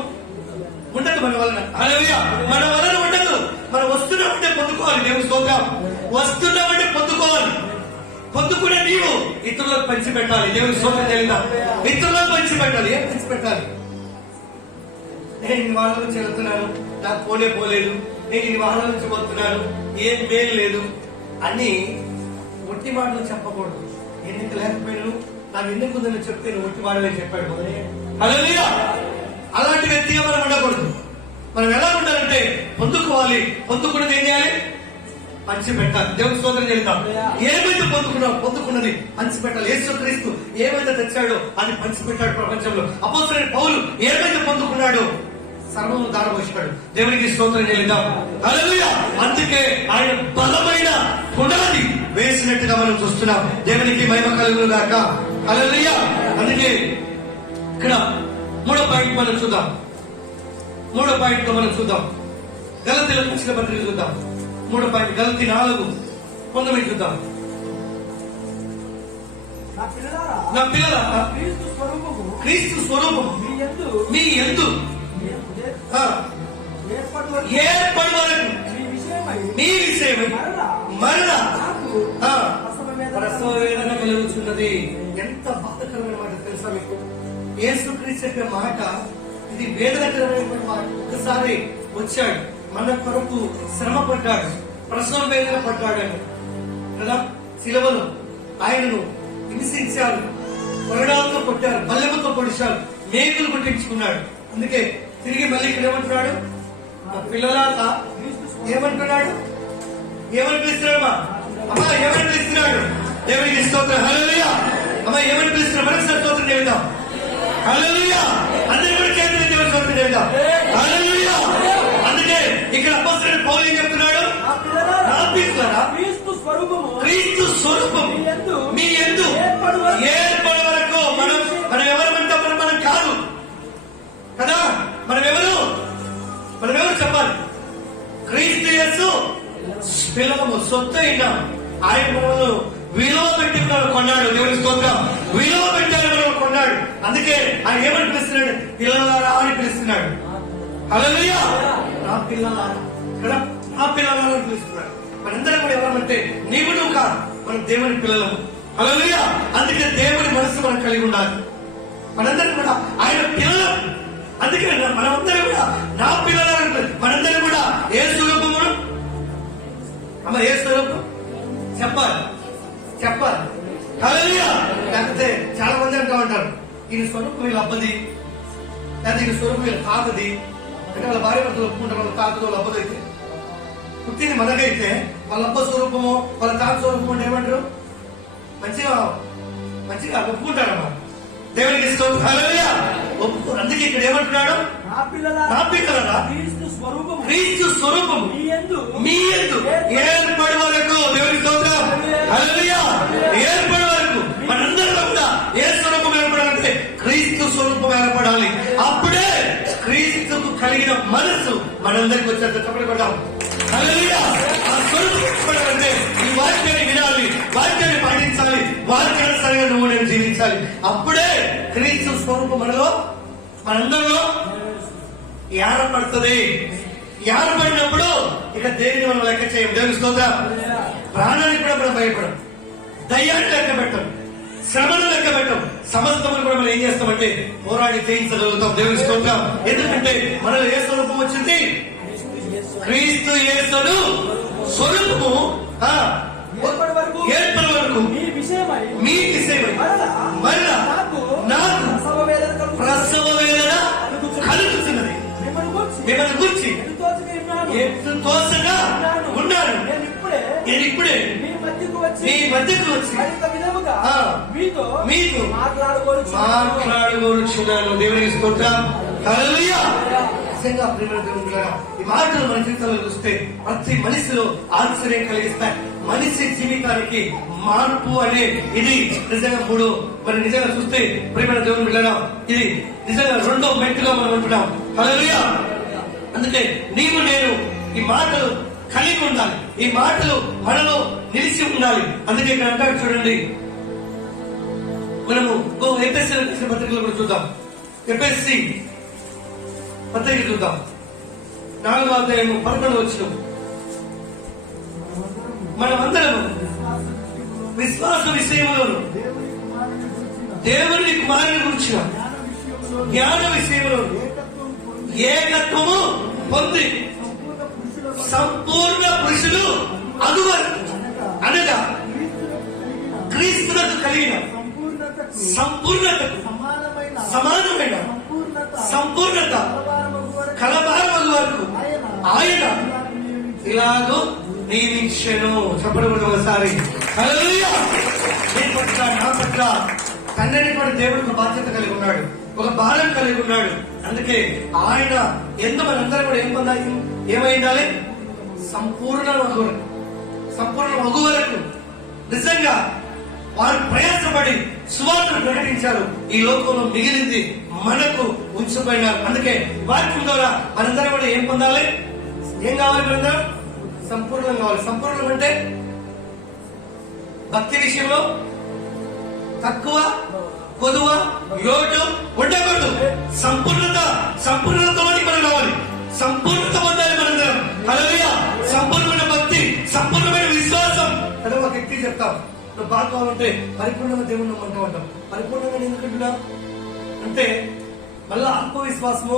ఉండదు మన వలన. హల్లెలూయా. మన వలన ఉండదు. మనం వస్తున్నామంటే పొందుకోవాలి. దేవుని స్తోత్రం. వస్తున్నామంటే పొందుకోవాలి. పొందుకునే నీవు ఇతరులకు పంచిపెట్టాలి. దేవుని స్తోత్రం చేద్దాం. ఇతరులకు పంచిపెట్టాలి. ఏం పంచిపెట్టాలి? నేను ఇన్ని వాళ్ళ నుంచి వెళ్తున్నాను, నాకు పోలేదు, నేను ఇన్ని వాళ్ళ నుంచి పోతున్నాను, ఏం మేలు లేదు అని ఒట్టి మాటలు చెప్పకూడదు. ఎన్నిక లేకపోయినా నాకు ఎందుకు ఉందని చెప్తే నువ్వు ఒట్టి మాటలే చెప్పాడు. హల్లెలూయా. అలాంటి వ్యక్తిగా మనం ఉండకూడదు. మనం ఎలా ఉండాలంటే పొందుకోవాలి. పొందుకున్నది ఏం చేయాలి? పంచిపెట్టాలి. దేవుని స్తోత్రం చేద్దాం. ఏమైతే పొందుకున్నది పంచిపెట్టాలి. యేసుక్రీస్తు ఏమైతే తెచ్చాడో అది పంచిపెట్టాడు ప్రపంచంలో. అపోస్తలుడైన పౌలు ఏమైతే పొందుకున్నాడో సర్వము దారపోసాడు. దేవునికి స్తోత్రం చేద్దాం. హల్లెలూయా. అందుకే ఆయన బలమైన పునాది వేసినట్టుగా మనం చూస్తున్నాం. దేవునికి మహిమ కలుగును గాక. హల్లెలూయా. అందుకే ఇక్కడ మూడో పాయింట్ మనం చూద్దాం. గలతీయులకు రాసిన పత్రిక చూద్దాం. మూడో పాయింట్ గలతీ 4:19 చూద్దాం. నా పిల్లలారా క్రీస్తు స్వరూపము మీ యందు ఏర్పడి వరకు మీ విషయమై మరలా ప్రసవ వేదన కలుగుతున్నది. ఎంత బాధకరమైన మాట తెలుసా మీకు? యేసుక్రీస్తు చెప్పే మాట ఇది వేదనకరమైన మాట. ఒకసారి వచ్చాడు, మన కొరకు శ్రమ పడ్డాడు, ప్రసవ వేదన పడ్డాడు కదా. శిలువలో ఆయనను హింసించారు, కొరడాలతో కొట్టారు, బల్లెముతో పొడిచారు, మేకులు కొట్టించుకున్నాడు. అందుకే తిరిగి మళ్ళీ ఇక్కడ ఏమంటున్నాడు? పిల్లలారా ఏమంటున్నాడు? ఏమని పిలుస్తున్నాడు? అమ్మా ఏమని పిలుస్తున్నాడు? దేవునికి స్తోత్రం. హల్లెలూయా. అమ్మా ఏమని పిలుస్తున్నాడు? మనకి స్తోత్రం చేద్దాం. హల్లెలూయా. అందరూ కూడా కేంద్రం దేవుని స్తోత్రం చేద్దాం. హల్లెలూయా. అందుకే ఇక్కడ అపోస్తలుడైన పౌలు ఏం చెప్తున్నాడు? నా పిల్లలారా క్రీస్తు స్వరూపము మీ యందు ఏర్పడి వరకు మనం ఎవరమంటే మనం కాదు కదా. మనమెవరు చెప్పాలి? క్రీస్తు యేసు పిల్లలము సొత్తు అయినాం. ఆయన మనల్ని విలువ పెట్టి కొన్నాడు. దేవుని స్తోత్రం. విలువ పెట్టాడు, మనం కొన్నాడు. అందుకే ఆయన ఏమని పిలుస్తున్నాడు? పిల్లలారా అని పిలుస్తున్నాడు. హల్లెలూయా. నా పిల్లలారా కదా, నా పిల్లలారా అని పిలుస్తున్నాడు. మనందరం కూడా ఎవరమంటే నువ్వు కాదు, మనం దేవుని పిల్లలము. హల్లెలూయా. అందుకే దేవుని మనసు మనం కలిగి ఉండాలి. మనందరం కూడా ఆయన పిల్లలం. అందుకే మనమందరం కూడా నా పిల్లలు, మనందరం కూడా ఏ స్వరూపము, అమ్మ ఏ స్వరూపం చెప్పాలి. హల్లెలూయా. లేకపోతే చాలా మంది అంటూ ఉంటారు, ఈయన స్వరూపం వీళ్ళ అబ్బది, లేకపోతే ఈయన స్వరూపం వీళ్ళ తాతది. అంటే వాళ్ళ భార్య భర్తలు ఒప్పుకుంటారు, వాళ్ళ తాతతో వాళ్ళ అబ్బది అయితే పుట్టింది మనకైతే వాళ్ళ అబ్బ స్వరూపము వాళ్ళ తాత స్వరూపం అంటే ఏమంటారు, మంచిగా ఒప్పుకుంటారమ్మా. దేవునికి స్తోత్రం. హల్లెలూయా. ఒప్పుకోరు. అందుకే ఇక్కడ ఏమంటున్నాడు, నా పిల్లలారా క్రీస్తు స్వరూపము మీ యందు ఏర్పడి వరకు. దేవునికి స్తోత్రం. హల్లెలూయా. ఏర్పడి వరకు మనందరిలో కూడా ఏ స్వరూపం ఏర్పడాలంటే క్రీస్తు స్వరూపం ఏర్పడాలి. అప్పుడే క్రీస్తుకు కలిగిన మనస్సు మనందరికి వచ్చేంత చెప్పలు కొడదాం. హల్లెలూయా. ఆ స్వరూపం ఏర్పడాలంటే ఈ వాక్యాన్ని వినాలి, వాక్యాన్ని పాటించాలి, వాక్యానుసారంగా నువ్వు నేను జీవించాలి. అప్పుడే క్రీస్తు స్వరూపం మనలో మనందరిలో ఏర్పడుతుంది. ఏర్పడినప్పుడు ఇక దేనిని మనం లెక్క చేయం. దేవుని స్తోత్రం. ప్రాణానికి కూడా మనం భయపడం, దయ్యాన్ని లెక్క పెట్టం, శ్రమను లెక్క పెట్టం, సమస్తమును కూడా మనం ఏం చేస్తామంటే పోరాడి జయించగలుగుతాం. దేవుని స్తోత్రం. ఎందుకంటే మనలో ఏ స్వరూపం వచ్చింది, క్రీస్తు యేసును స్వరూపము ఏర్పడి వరకు మీ విషయమై మరలా నాకు ప్రసవ వేదన కలుగుతున్నది. మిమ్మల్ని గురించి ఎత్తు తోసగా ఉన్నాను. నేను ఇప్పుడే మీ మధ్యకు వచ్చి మీతో మాట్లాడుకోరుచున్నాను. దేవునికి స్తోత్రం. హల్లెలూయా. నిజంగా ప్రియమైన దేవునిలారా, ఈ మాటలు మన జీవితంలో చూస్తే ప్రతి మనిషిలో ఆశ్చర్యం కలిగిస్తాయి. మనిషి జీవితానికి మార్పు అనే ఇది నిజంగా మరి నిజంగా చూస్తే ప్రియమైన దేవుని బిడ్డలారా, ఇది నిజంగా రెండో మెట్టుగా మనం ఉంటున్నాం. హల్లెలూయా. అందుకే నీవు నేను ఈ మాటలు కలిగి ఉండాలి, ఈ మాటలు మనలో నిలిచి ఉండాలి. అందుకే ఇక్కడ అంటాడు చూడండి, మనము ఎఫెసీ పత్రికలు కూడా చూద్దాం. ఎఫెసీ పత్రిక చూద్దాం. 4వ అధ్యాయము 11వ వచనం. మనమందరము విశ్వాస విషయంలోను దేవుని కుమారుని గురించిన జ్ఞాన విషయంలో ఏకత్వము పొంది సంపూర్ణ పురుషులు అగువరు. అనగా క్రీస్తునకు కలిగిన సంపూర్ణతకు సమానమైన సంపూర్ణత కలబారమగు వరకు ఆయన ఇలాగూ నియమించెను. చెప్పడం ఒకసారి. హల్లెలూయా. నీ పట్ల నా పట్ల తండ్రి కూడా దేవుడికి బాధ్యత కలిగి ఉన్నాడు, ఒక భారం కలిగి ఉన్నాడు. అందుకే ఆయన ఎందుకు మనందరం కూడా ఏం పొందాలి, ఏమైండాలి, సంపూర్ణ మగు వరకు. నిజంగా వారు ప్రయాసపడి సువార్తను ప్రకటించారు. ఈ లోకంలో మిగిలింది మనకు ఉంచిపోయినారు. అందుకే వాక్యం ద్వారా మనందరం కూడా ఏం పొందాలి, ఏం కావాలి, మనందరం సంపూర్ణం కావాలి. సంపూర్ణం అంటే భక్తి విషయంలో తక్కువ కొదువ లోటు ఉండకూడదు. సంపూర్ణతలోనికి మనం రావాలి. సంపూర్ణత పొందాలి మనందరం. హల్లెలూయా. సంపూర్ణమైన భక్తి, సంపూర్ణమైన విశ్వాసం. అదే ఒక వ్యక్తి చెప్తాం, నువ్వు బాగా కావాలంటే పరిపూర్ణంగా దేవుణ్ణి నమ్మంటూ ఉంటాం. పరిపూర్ణంగా ఎందుకంటున్నా అంటే మళ్ళా ఆత్మవిశ్వాసము,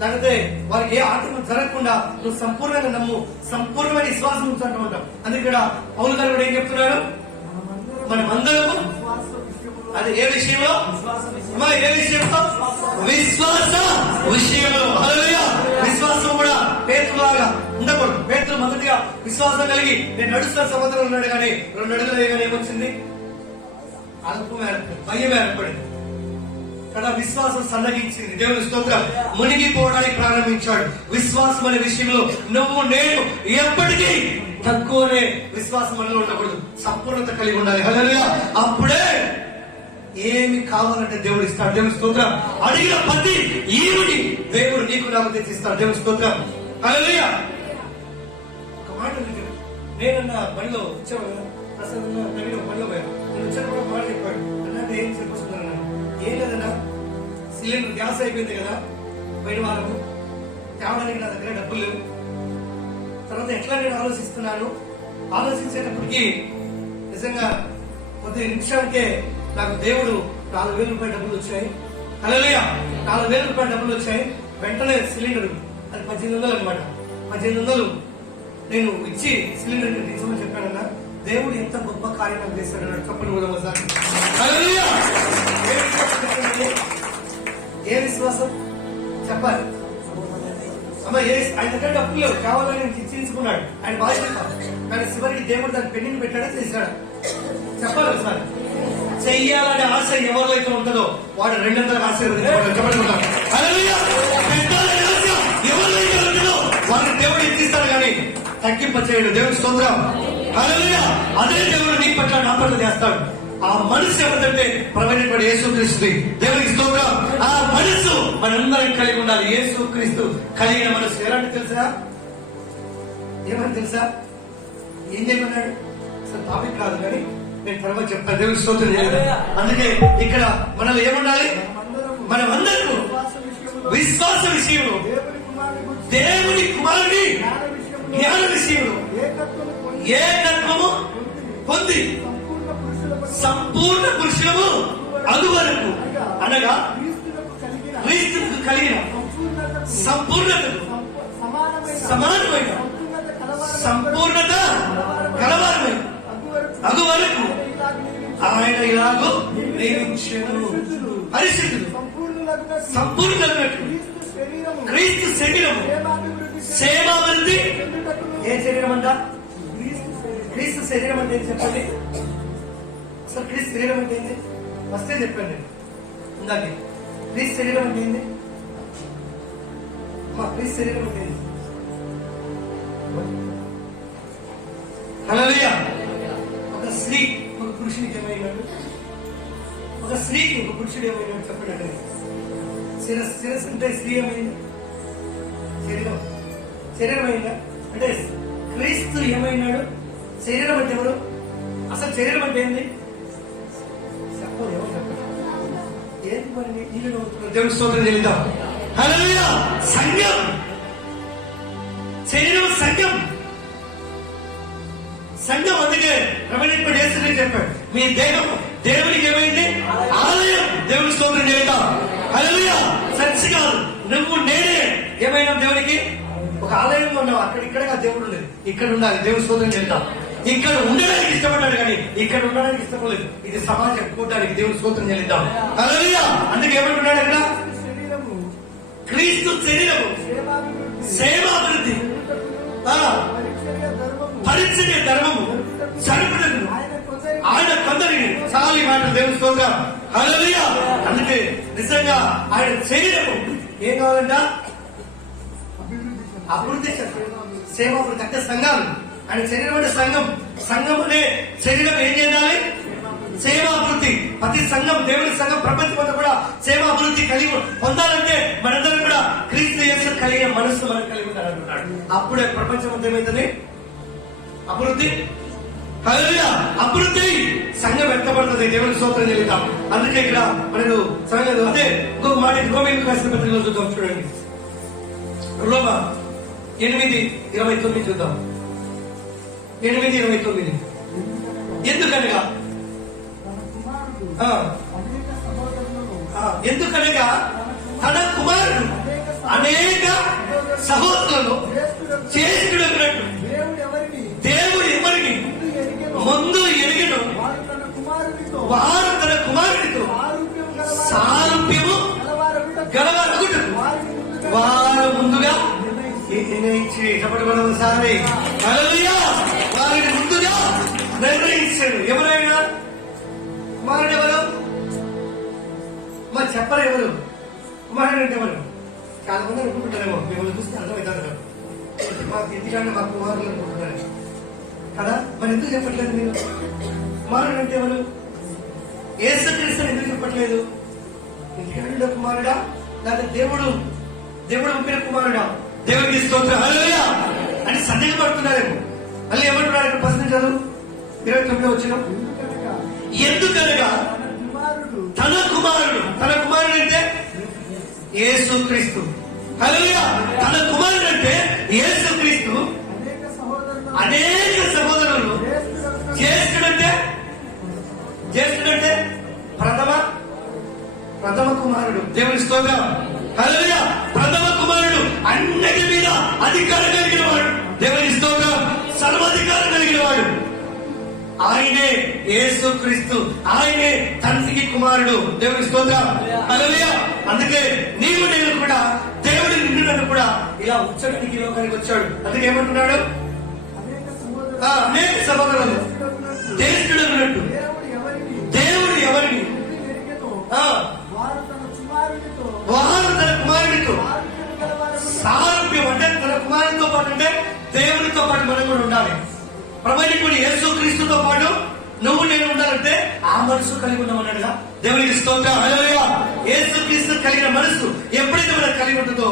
లేకపోతే వారికి ఏ ఆటంకం జరగకుండా నువ్వు సంపూర్ణంగా నమ్ము, సంపూర్ణమైన విశ్వాసం ఉంచుంటూ ఉంటాం. అందుకే ఇక్కడ పౌలు గారు కూడా ఏం చెప్తున్నాడు, మనమందరము అది ఏ విషయంలో, ఏ విషయంలో, విశ్వాస విషయంలో. హల్లెలూయా. విశ్వాసం కూడా పేతులాగా ఉండకూడదు. పేతులు మొదటిగా విశ్వాసం కలిగి నేను నడుస్తున్న సముద్రం ఉన్నాడు, కానీ 2 అడుగులు వేయగానే ఏమొచ్చింది, అల్పం ఏర్పడింది, భయం ఏర్పడింది కదా. విశ్వాసం సన్నగించింది. దేవుని స్తోత్రం. మునిగిపోవడానికి ప్రారంభించాడు. విశ్వాసం అనే విషయంలో నువ్వు నేను ఎప్పటికీ తక్కువనే విశ్వాసం మనలో ఉండకూడదు, సంపూర్ణత కలిగి ఉండాలి. హల్లెలూయా. అప్పుడే ఏమి కావాలంటే దేవుడు ఇస్తాడు. దేవుని స్తోత్రం. అడిగిన ప్రతి ఈవుని దేవుడు నీకు నాకు తెచ్చిస్తాడు. దేవుని స్తోత్రం. హల్లెలూయా. ఒక మాట నేనన్నా బండిలో వచ్చావు కదా, అసలు నవీన బండిలో పోయాను. నేను వచ్చినప్పుడు మాట చెప్పాడు, అంటే ఏం చెప్పొస్తున్నాను, ఏం లేదన్నా సిలిండర్ గ్యాస్ అయిపోయింది కదా పోయిన వారము, తేవడానికి నా దగ్గర డబ్బులు లేవు. తర్వాత ఎట్లా నేను ఆలోచించేటప్పటికి నిజంగా కొద్ది నిమిషానికే నాకు దేవుడు 4,000 రూపాయల డబ్బులు వచ్చాయి. హల్లెలూయా. 4,000 రూపాయల డబ్బులు వచ్చాయి. వెంటనే సిలిండర్ అది 1800 అనమాట. 1800 నేను ఇచ్చి సిలిండర్ తీసుకోమని చెప్పానన్నా. దేవుడు ఎంత గొప్ప కార్యం చేశాడు. చెప్పండి కూడా ఒకసారి. హల్లెలూయా. ఏ విశ్వాసం చెప్పాలి అమ్మ. ఆయన దగ్గర డబ్బులు లేవు, కావాలని ఇచ్చించుకున్నాడు. ఆయన బాధ్యత. కానీ చివరికి దేవుడు దాన్ని పెళ్లిని పెట్టాడో చేశాడు. చెప్పాలి ఒకసారి. చెయ్యాలనే ఆశ ఎవరిలో అయితే ఉంటుందో వాడు 200 ఆశీర్వదించాడు. చెప్పండి ఎవరిలో ఉంటుందో వాడిని దేవుడు ఎత్తిస్తాడు కానీ తగ్గింప చేయడు. దేవుడి స్తోత్రం. హల్లెలూయా. అదే దేవుడు నీ పట్ల నా పట్ల చేస్తాడు. ఆ మనసు ఎవరిదంటే ప్రవీణుడు యేసుక్రీస్తు. దేవుడికి స్తోత్రం. ఆ మనసు మనందరం కలిగి ఉండాలి. యేసుక్రీస్తు కలిగిన మనసు ఎలాంటి తెలుసా? ఏమని తెలుసా? ఏం చేయమన్నాడు? అసలు టాపిక్ కాదు కానీ నేను తర్వాత చెప్తాను. దేవుడికి స్తోత్రం చేయాలి. అందుకే ఇక్కడ మనలో ఏముండాలి? మనమందరూ విశ్వాస విషయంలో, దేవుని కుమారుని జ్ఞాన విషయంలో ఏకత్వము పొంది సంపూర్ణ పురుషులము అగువరకు అనగా క్రీస్తుకు కలిగిన సంపూర్ణతకు సమానమైన సంపూర్ణత కలవారమైన అగువరకు ఆయన ఇలాగూ నియమించెను. పరిశుద్ధులు సంపూర్ణులైనట్టు క్రీస్తు శరీరము సేవాభివృద్ధి. ఏ శరీరం అంట? క్రీస్తు శరీరం అంటే చెప్పండి. అసలు క్రీస్తు శరీరం అంటే ఏంటి? ఫస్టే చెప్పండి ఇందాక. క్రీస్తు శరీరం అంటే ఏంటి? క్రీస్తు శరీరం అంటే ఏంటి? హల్లెలూయా. ఒక స్త్రీ ఒక పురుషునికి ఏమైనాడు? ఒక స్త్రీకి ఒక పురుషుడు ఏమైనాడు? చెప్పండి. శిరస్సు అంటే స్త్రీ ఏమైంది? శరీరం అయిందా? అంటే క్రీస్తు ఏమైనాడు? శరీరం అంటే ఎవరు? అసలు శరీరం అంటే ఏంది? చెప్పదు. ఎవరు చెప్పండి. ఏంటి మరి నీళ్ళు దేవుడి స్తోత్రం చెల్లిద్దాం. హల్లెలూయా. సంఘం. శరీరం సంఘం. సంఘం. అందుకే రమణిప్పుడు యేసునే చెప్పాడు, మీ దేహం దేవునికి ఏమైంది? ఆలయం. దేవుడి స్తోత్రం చెల్లిద్దాం. హల్లెలూయా. చర్చ్ కాదు, నువ్వు నేనే ఏమైనా దేవునికి ఒక ఆలయంలో ఉన్నావు. అక్కడిక్కడగా దేవుడు లేదు, ఇక్కడ ఉండాలి. దేవుడి స్తోత్రం చెల్లిద్దాం. ఇక్కడ ఉండడానికి ఇష్టపడ్డాడు కానీ ఇక్కడ ఉండడానికి ఇష్టపడలేదు. ఇది సమాజం కూడడానికి దేవుడి స్తోత్రం చెల్లిద్దాం. హల్లెలూయా. అందుకే ఏమంటున్నాడు అక్కడ? క్రీస్తు శరీరము సేవాభివృద్ధి పరిచర్య ధర్మము జరుపుటకు ఆయన కొందరిని. చాలా ఈ మాట దేవుడి స్తోత్రం. హల్లెలూయా. అందుకే నిజంగా ఆయన శరీరము ఏం కావాలంట? అభివృద్ధి, సేవాభివృద్ధి. అంటే సంఘాలు. ఆయన శరీరం అంటే సంఘం. సంఘం అనే శరీరం ఏం చేయాలి? సేవాభివృద్ధి. ప్రతి సంఘం, దేవుడి సంఘం ప్రపంచమంతా కూడా సేవాభివృద్ధి కలిగి పొందాలంటే మనందరం కూడా క్రీస్తు యేసు కలిగే మనస్సు మనం కలిగి ఉండాలంటున్నాడు. అప్పుడే ప్రపంచం అంతా ఏమైతుంది? అభివృద్ధి. హల్లెలూయా. అభివృద్ధి. సంఘం వ్యక్తపడుతుంది. దేవుని స్తోత్రం చెల్లిద్దాం. అందుకే ఇక్కడ మనకు సంఘం. అదే ఇంకొక మాట రోమీయులకు రాసిన పత్రికలో చూద్దాం. చూడండి, రోమా 8:29 చూద్దాం. 8:29. ఎందుకనగా తన కుమారుడు అనేక సహోదరులను చేసుకున్నట్టు దేవుడు ఎవరికి ముందు ఎరిగిను వారు తన కుమారుడితో సారూప్యము గలవారు వారు ముందుగా నిర్ణయించారు. వారిని ముందుగా నిర్ణయించాడు. ఎవరైనా కుమారుడు ఎవరు? మరి చెప్పరు ఎవరు కుమారుడు అంటే ఎవరు? చాలా మంది అనుకుంటున్నారేమో, మిమ్మల్ని చూస్తే అర్థమవుతారు. మా ఇంటికాడ మా కుమారులు అనుకుంటున్నారు కదా. మరి ఎందుకు చెప్పట్లేదు మీరు? కుమారుడు అంటే ఎవరు? యేసుక్రీస్తు ఎందుకు చెప్పట్లేదు? ఇంటికాడ కుమారుడా లేదా దేవుడు పంపిన కుమారుడా? దేవుడికి స్తోత్రం. హల్లెలూయా అని సందేహపడుతున్నారేమో. మళ్ళీ ఏమంటున్నాడు ఇక్కడ? ప్రశ్నించారు 29 వచ్చిన. ఎందుకనగా తన కుమారుడు అంటే యేసుక్రీస్తు. హల్లెలూయా. తన కుమారుడు అంటే యేసుక్రీస్తు అనేక సహోదరులు జ్యేష్ఠుడంటే ప్రథమ ప్రథమ కుమారుడు. దేవుని స్తోత్రం. హల్లెలూయా. ప్రథమ కుమారుడు, అన్నిటి మీద అధికారం కలిగిన వాడు. దేవుని స్తోత్రం. సర్వాధికారం కలిగిన వాడు ఆయనే యేసుక్రీస్తు. ఆయనే తండ్రికి కుమారుడు. దేవుని స్తోత్రం. హల్లెలూయా. అందుకే నీవు నేను కూడా దేవుడి నిన్ను కూడా ఇలా ఉచ్చడానికి ఈ లోకానికి వచ్చాడు. అందుకే ఏమంటున్నాడు? అనేక సహోదరులు దేవుడు అన్నట్టు దేవుడు ఎవరిని వారు తన కుమారుడితో సారూప్యం, అంటే తన కుమారుడితో పాటు అంటే దేవుడితో పాటు మనం కూడా ఉండాలి. ప్రభువుని యేసుక్రీస్తుతో పాటు నువ్వు నేను ఉండాలంటే ఆ మనసు కలిగి ఉన్నామన్నాడుగా. దేవునికి స్తోత్రం. హల్లెలూయా. యేసుక్రీస్తు కలిగిన మనసు ఎప్పుడైతే మనకు కలిగి ఉంటుందో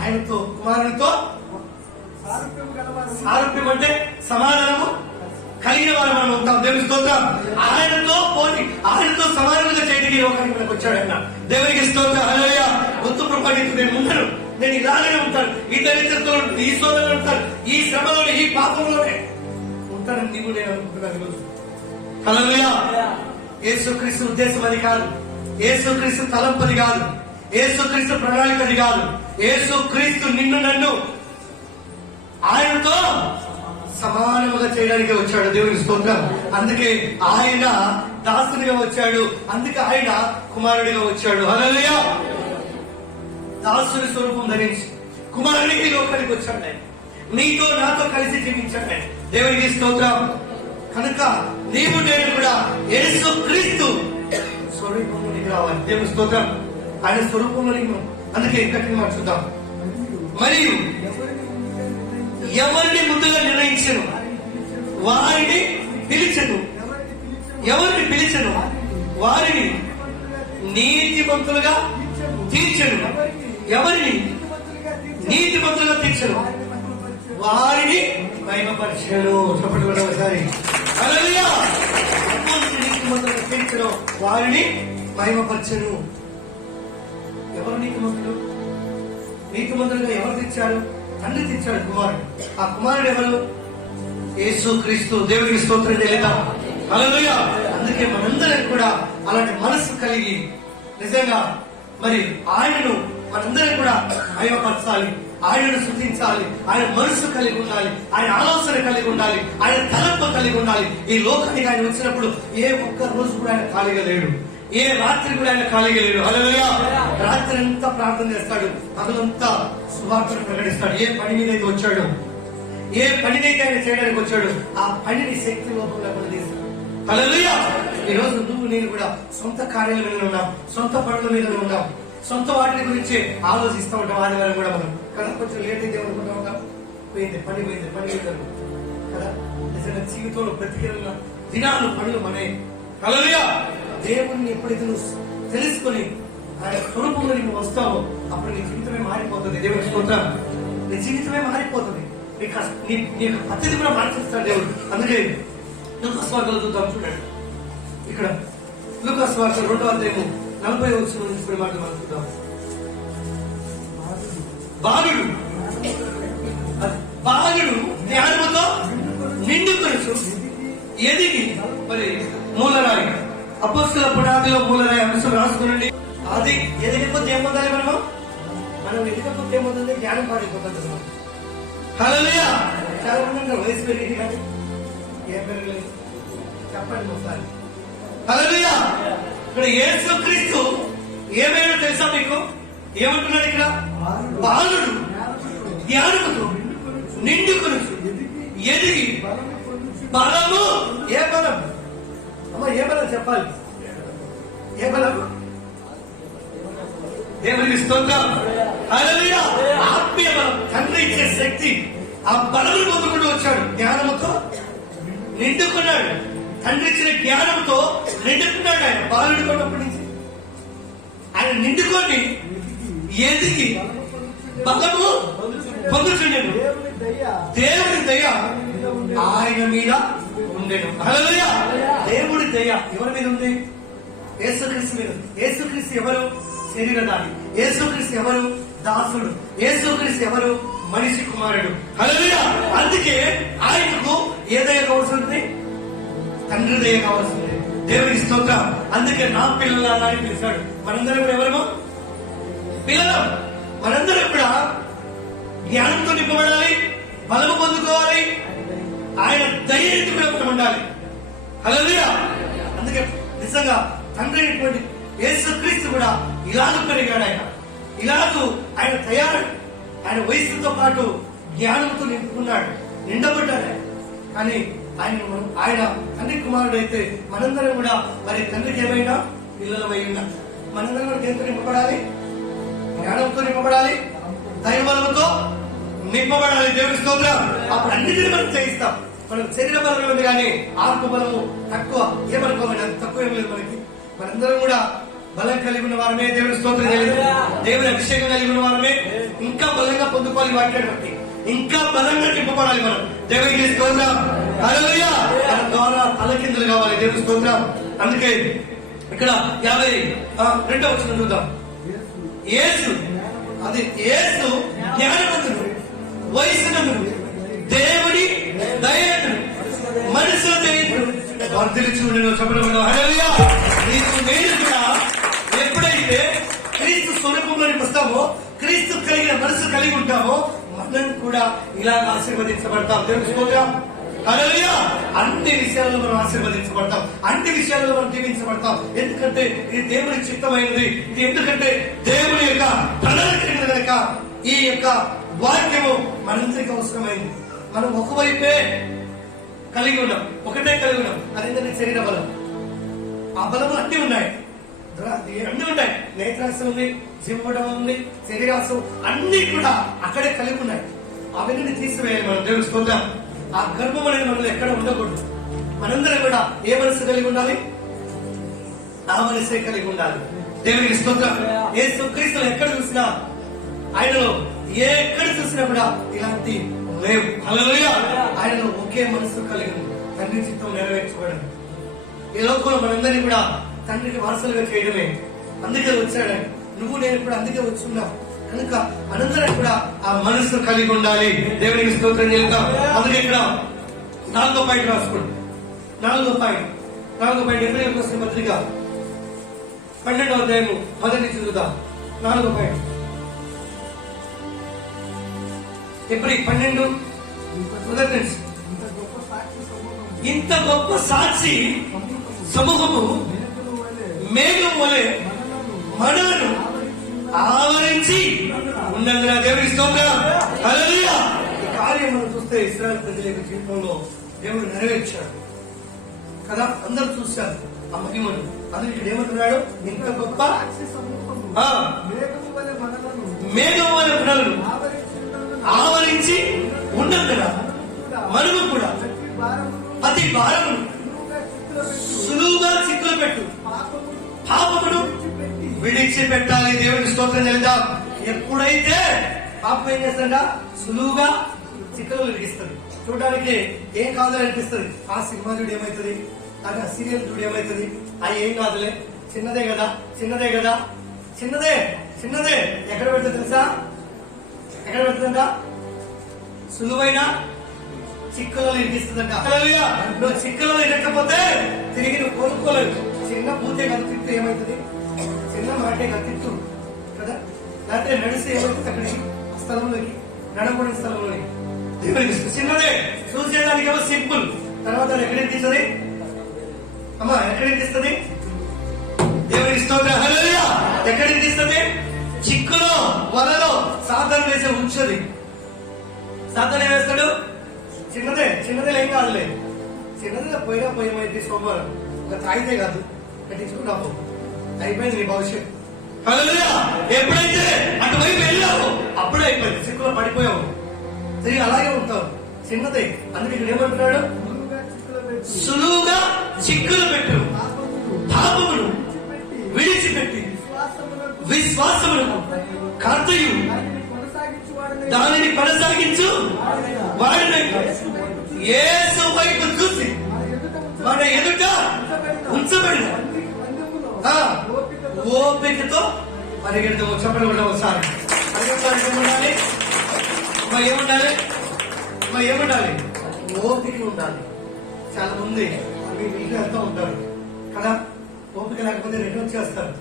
ఆయనతో కుమారునితో సారూప్యం అంటే సమాధానము కలిగిన వారు మనం ఉంటాం. దేవుని స్తోత్రం. ఆయనతో సమానంగా చేయడానికి లోకానికి మనకు వచ్చాడన్న. దేవునికి స్తోత్రం. హల్లెలూయా. గొంతు ప్రపంచం నేను ఉండను, నేను ఇలాగనే ఉంటాను, ఈ దరిద్రతో ఈ సోదరులు ఉంటాను, ఈ శ్రమలోనే ఈ పాపంలోనే ఉంటానని నీవు నేను అనుకుంటున్నాను. హల్లెలూయా. యేసుక్రీస్తు ఉద్దేశం అది కాదు, యేసుక్రీస్తు తలంపది కాదు, యేసుక్రీస్తు ప్రణాళికది కాదు. యేసుక్రీస్తు నిన్ను నన్ను ఆయనతో సమానముగా చేయడానికి వచ్చాడు. దేవుని స్తోత్రం. అందుకే ఆయన దాసునిగా వచ్చాడు, అందుకే ఆయన కుమారుడిగా వచ్చాడు. హల్లెలూయా. దాసుని స్వరూపం ధరించి కుమారుడికి లోకానికి వచ్చాడు. ఆయన నీతో నాతో కలిసి జీవించాడు. ఆయన దేవునికి స్తోత్రం. కనుక నీవు నేను కూడా యేసుక్రీస్తు స్వరూపంలోనికి రావాలి. దేవుని స్తోత్రం. ఆయన స్వరూపంలోనికి. అందుకే ఇంకటి మాట చూద్దాం. మరియు ఎవరిని ముందుగా నిర్ణయించను వారిని పిలిచెను, ఎవరిని పిలిచెను వారిని నీతిమంతులుగా తీర్చెను, ఎవరిని నీతిమంతులుగా తీర్చెను వారిని మహిమపరచెను. చెప్పండి ఒకసారి. హల్లెలూయా. నీతిమంతులుగా తీర్చెను వారిని మహిమపరచెను. ఎవరు నీతిమంతులు? నీతిమంతులుగా ఎవరు తెచ్చారు? తండ్రి తెచ్చాడు కుమారుడు. ఆ కుమారుడు ఎవరు? యేసుక్రీస్తు. దేవునికి స్తోత్రం చెల్లిద్దాం. హల్లెలూయా. అందుకే మనందరం కూడా అలాంటి మనసు కలిగి నిజంగా మరి ఆయనను మనందరం కూడా మహిమపరచాలి, ఆయనను స్తుతించాలి, ఆయన మనసు కలిగి ఉండాలి, ఆయన ఆలోచన కలిగి ఉండాలి, ఆయన తలంపు కలిగి ఉండాలి. ఈ లోకానికి ఆయన వచ్చినప్పుడు ఏ ఒక్క రోజు కూడా ఆయన ఖాళీగా లేడు, ఏ రాత్రి కూడా ఆయన ఖాళీగా లేడు. హల్లెలూయా. రాత్రి అంతా ప్రార్థన చేస్తాడు, పగలంతా సువార్తను ప్రకటిస్తాడు. ఏ పని మీద అయితే వచ్చాడు, ఏ పనినైతే ఆయన చేయడానికి వచ్చాడు, ఆ పనిని శక్తి లోపంగా పనిచేస్తాడు. హల్లెలూయా. ఈ రోజు నువ్వు నేను కూడా సొంత కార్యాల మీద ఉన్నాం, సొంత పనుల మీద ఉన్నాం, సొంత వాటిని గురించి ఆలోచిస్తూ ఉంటాం. ఆదివారం కూడా మనం కదా కొంచెం లేట్ అయితే అనుకుంటా ఉంటాం, పోయింది పని కదా. నిజంగా జీవితంలో బ్రతికిన దినాలు పనులు మనే. హల్లెలూయా. దేవుణ్ణి ఎప్పుడైతే నువ్వు తెలుసుకొని ఆయన స్వరూపంలో నీకు వస్తావో అప్పుడు నీ జీవితమే మారిపోతుంది. దేవుని స్తోత్రం. నీ జీవితమే మారిపోతుంది, నీ పద్ధతి కూడా మార్చేస్తాడు దేవుడు. అందుకే లూకాసు వార్తలో చూద్దాం. చూడండి ఇక్కడ లూకాసు వార్త 2వ అధ్యాయము 40వ వచనం నుంచి మాట మనం చూద్దాం. బాలుడు జ్ఞానముతో నిండుకొనుచు ఎదిగి మరి మూలరాయి. అపోస్తలుల పునాదిలో మూలరాయి అంశం రాసుకునండి. అది ఎదిగిపోతే ఏమవుతుంది? మనం ఎదిగిపోతే ఏమవుతుంది? జ్ఞానం పాడైపోతుంది. హల్లెలూయా. చాలా మంది వయసు పెరిగింది కానీ ఏం పెరగలేదు. చెప్పండి ఒకసారి. హల్లెలూయా. ఇక్కడ యేసుక్రీస్తు ఏమైనా తెలుసా మీకు? ఏమంటున్నాడు ఇక్కడ? బాలుడు జ్ఞానముతో నిండుకొనుచు ఎదిగి బలము. ఏ బలం అమ్మ? ఏ బలం చెప్పాలి? ఏ బలం? దేవునికి స్తోత్రం. హల్లెలూయా. ఆత్మీయ బలం, తండ్రి ఇచ్చే శక్తి. ఆ బలమును పొందుకుంటూ వచ్చాడు. జ్ఞానముతో నిండుకున్నాడు. తండ్రి ఇచ్చిన జ్ఞానంతో నిండుకున్నాడు. ఆయన బాలుడు కొన్నప్పటి నుంచి ఆయన నిండుకొని ఎదిగి బలము పొందుతున్నాడు. దేవుడి దయ ఆయన మీద ఉండేను. హల్లెలూయా. దేవుడి దయ ఎవరి మీద ఉంది? యేసుక్రీస్తు మీద. యేసుక్రీస్తు ఎవరు? శరీరదారి. యేసుక్రీస్తు ఎవరు? దాసుడు. యేసుక్రీస్తు ఎవరు? మనిషి కుమారుడు. హల్లెలూయా. అందుకే ఆయనకు ఏ దయ కావాల్సింది? తండ్రి దయ కావాల్సింది. దేవునికి స్తోత్రం. అందుకే నా పిల్లలు అని పిలిచాడు. మనందరం కూడా ఎవరము పిల్లలు. మనందరం కూడా జ్ఞానంతో నింపబడాలి, బలము పొందుకోవాలి, ఆయన ధైర్యంతో కూడా ఉండాలి. హల్లెలూయా. అందుకే నిజంగా తండ్రి అయినటువంటి యేసుక్రీస్తు కూడా ఇలాగ పెరిగాడు. ఇలాగూ ఆయన తయారు, ఆయన వయసుతో పాటు జ్ఞానంతో నింపుకున్నాడు, నిండబడ్డాడు. కానీ ఆయన తండ్రి కుమారుడు అయితే మనందరం కూడా మరి తండ్రికి ఏమైనా పిల్లలమై ఉన్నాం. మనందరం కూడా దేంతో నింపబడాలి? జ్ఞానంతో నింపబడాలి, దైవబలముతో నింపబడాలి. దేవుని స్తోత్రం. అప్పుడు అన్నిటిని మనం చేయిస్తాం. మనం శరీర బలం ఉంది కానీ ఆత్మ బలము తక్కువ. ఏమనుకోమండి, అది తక్కువ ఏం లేదు మనకి. మనందరం కూడా బలం కలిగి ఉన్న వారమే. దేవుని స్తోత్రం చేయలేదు. దేవుని అభిషేకం కలిగి ఉన్న వారమే. ఇంకా బలంగా పొందుకోవాలి. వాటిని బట్టి ఇంకా బలంగా నింపబడాలి మనం. దేవునికి స్తోత్రం. హల్లెలూయా. మన ద్వారా తలకిందులు కావాలి. దేవుని స్తోత్రం. అందుకే ఇక్కడ 52వ వచనం చూద్దాం. యేసు జ్ఞానవంతుడు, వయసునందుడు, దేవుని దయనుడు, మనుషుల దయనుడు వర్ధిల్చుండును. చెప్పడం హల్లెలూయా. నీకు నేను కూడా ఎప్పుడైతే క్రీస్తు స్వరూపంలోకి వస్తామో, క్రీస్తు కలిగిన మనసు కలిగి ఉంటామో, మనం కూడా ఇలా ఆశీర్వదించబడతాం. దేవుని స్తోత్రం. హల్లెలూయా. అన్ని విషయాల్లో మనం ఆశీర్వదించబడతాం, అన్ని విషయాల్లో మనం దీవించబడతాం. ఎందుకంటే ఇది దేవుని చిత్తమైనది. ఇది ఎందుకంటే దేవుని యొక్క ప్రణాళిక కనుక ఈ యొక్క వాక్యము మనందరికీ అవసరమైంది. మనం ఒకవైపే కలిగి ఉన్నాం, ఒకటే కలిగి ఉన్నాం. అదేంటంటే శరీర బలం. ఆ బలము అన్ని ఉన్నాయి, అన్ని ఉన్నాయి. నేత్రాశం ఉంది, జిమ్మడం ఉంది, శరీరాశం అన్ని కూడా అక్కడే కలిగి ఉన్నాయి. అవన్నీ తీసివేయాలి మనం. దేవుని స్తోత్రం. ఆ గర్భం అనేది మనలో ఎక్కడ ఉండకూడదు. మనందరం కూడా ఏ మనసు కలిగి ఉండాలి? ఆ మనసే కలిగి ఉండాలి. దేవునికి స్తోత్రం. యేసుక్రీస్తును ఎక్కడ చూసినా, ఆయనలో ఎక్కడ చూసినా కూడా ఇలాంటి లేవు. హల్లెలూయా. ఆయనలో ఒకే మనసు కలిగి ఉంది. తండ్రి చిత్తం నెరవేర్చుకోవడం. ఈ లోకంలో మనందరినీ కూడా తండ్రికి వారసులుగా చేయడమే. అందుకే వచ్చాడు. నువ్వు నేను కూడా అందుకే వచ్చున్నావు. కనుక మనందరం కూడా ఆ మనసు కలిగి ఉండాలి. దేవునికి స్తోత్రం చేద్దాం. అందుకే ఇక్కడ 4వ పాయింట్ రాసుకోండి. 4వ పాయింట్ ఎబ్రియలకు వస్తున్న పత్రిక 12వ అధ్యాయము 10 చూద్దాం. 4వ పాయింట్ ఎబ్రి 12 మొదటి నుంచి. ఇంత గొప్ప సాక్షి సమూహము మేఘం వలె మనలను ఆవరించి ఉన్నందున దేవుని స్తోత్రం. హల్లెలూయా. ఈ కార్యం మనం చూస్తే ఇశ్రాయేలు ప్రజల యొక్క జీవితంలో దేవుడు నెరవేర్చాడు కదా. అందరూ చూశారు ఆ మహిమను. అందుకే ఇక్కడ ఏమంటున్నాడు? ఇంత గొప్ప మేఘం వలె మనలను ఆవరించి ఉన్నందున మనము కూడా అతి భారమును సులువుగా చిక్కులు పెట్టు పాపమును విడిచిపెట్టాలి. దేవుని స్తోత్రం చేద్దాం. ఎప్పుడైతే పాపం ఏం చేస్తుందా? సులువుగా చిక్కులు విడిగిస్తుంది. చూడడానికి ఏం కాదని అనిపిస్తుంది. ఆ సినిమా చూడు ఏమవుతుంది, ఆ సీరియల్ చూడు ఏమవుతుంది, అది ఏం కాదులే, చిన్నదే కదా, చిన్నదే కదా, చిన్నదే చిన్నదే. ఎక్కడ పెడుతుంది తెలుసా? ఎక్కడ పెడుతుందంట? సులువైన చిక్కులలో ఇరిగిస్తుందంట. నువ్వు చిక్కులలో ఇరగకపోతే తిరిగి నువ్వు కోరుకోలేదు. చిన్న పూతే కత్తిత్తు ఏమవుతుంది? చిన్న మాటే కత్తిత్తు కదా. లేకపోతే నడిస్తే ఏమవుతుంది? అక్కడికి స్థలంలోకి, నడకూడని స్థలంలోకి. దేవునికి చిన్నదే, చూసేదానికి ఏమో సింపుల్. తర్వాత ఎక్కడెక్కిస్తుంది అమ్మా? ఎక్కడెక్కిస్తుంది? దేవునికి స్తోత్రం. హల్లెలూయా. ఎక్కడెక్కిస్తుంది? చిక్కులో, వలలో సాధన వేసే ఉంచది. సాధన వేస్తాడు. చిన్నదే చిన్నదే ఏం కాదులే. చిన్నదే పోయినా పోయేమైంది. సోమవారం ఒక తాగితే కాదు, కట్టించుకుంటాము. అయిపోయింది నీ భవిష్యత్. హల్లెలూయా. ఎప్పుడైతే అటువైపు వెళ్ళావు అప్పుడే అయిపోయింది. చిక్కులో పడిపోయావు, తిరిగి అలాగే ఉంటావు. చిన్నదే. అందుకే ఇక్కడ ఏమంటున్నాడు? సులువుగా చిక్కులు పెట్టు, పాపమును విడిచిపెట్టి విశ్వాసమును కర్తయు దానిని కొనసాగించు వాడిని యేసు వైపు చూసి మన ఎదుట ఉంచబడిన ఓపికతో పరిగెడతాము. చెప్పండి ఒకసారి. ఏముండాలి? ఏముండాలి? ఓపిక ఉండాలి. చాలా మంది అవి వీళ్ళు వెళ్తూ ఉంటారు. కదా. ఓపిక లేకపోతే రెండు వచ్చేస్తారు,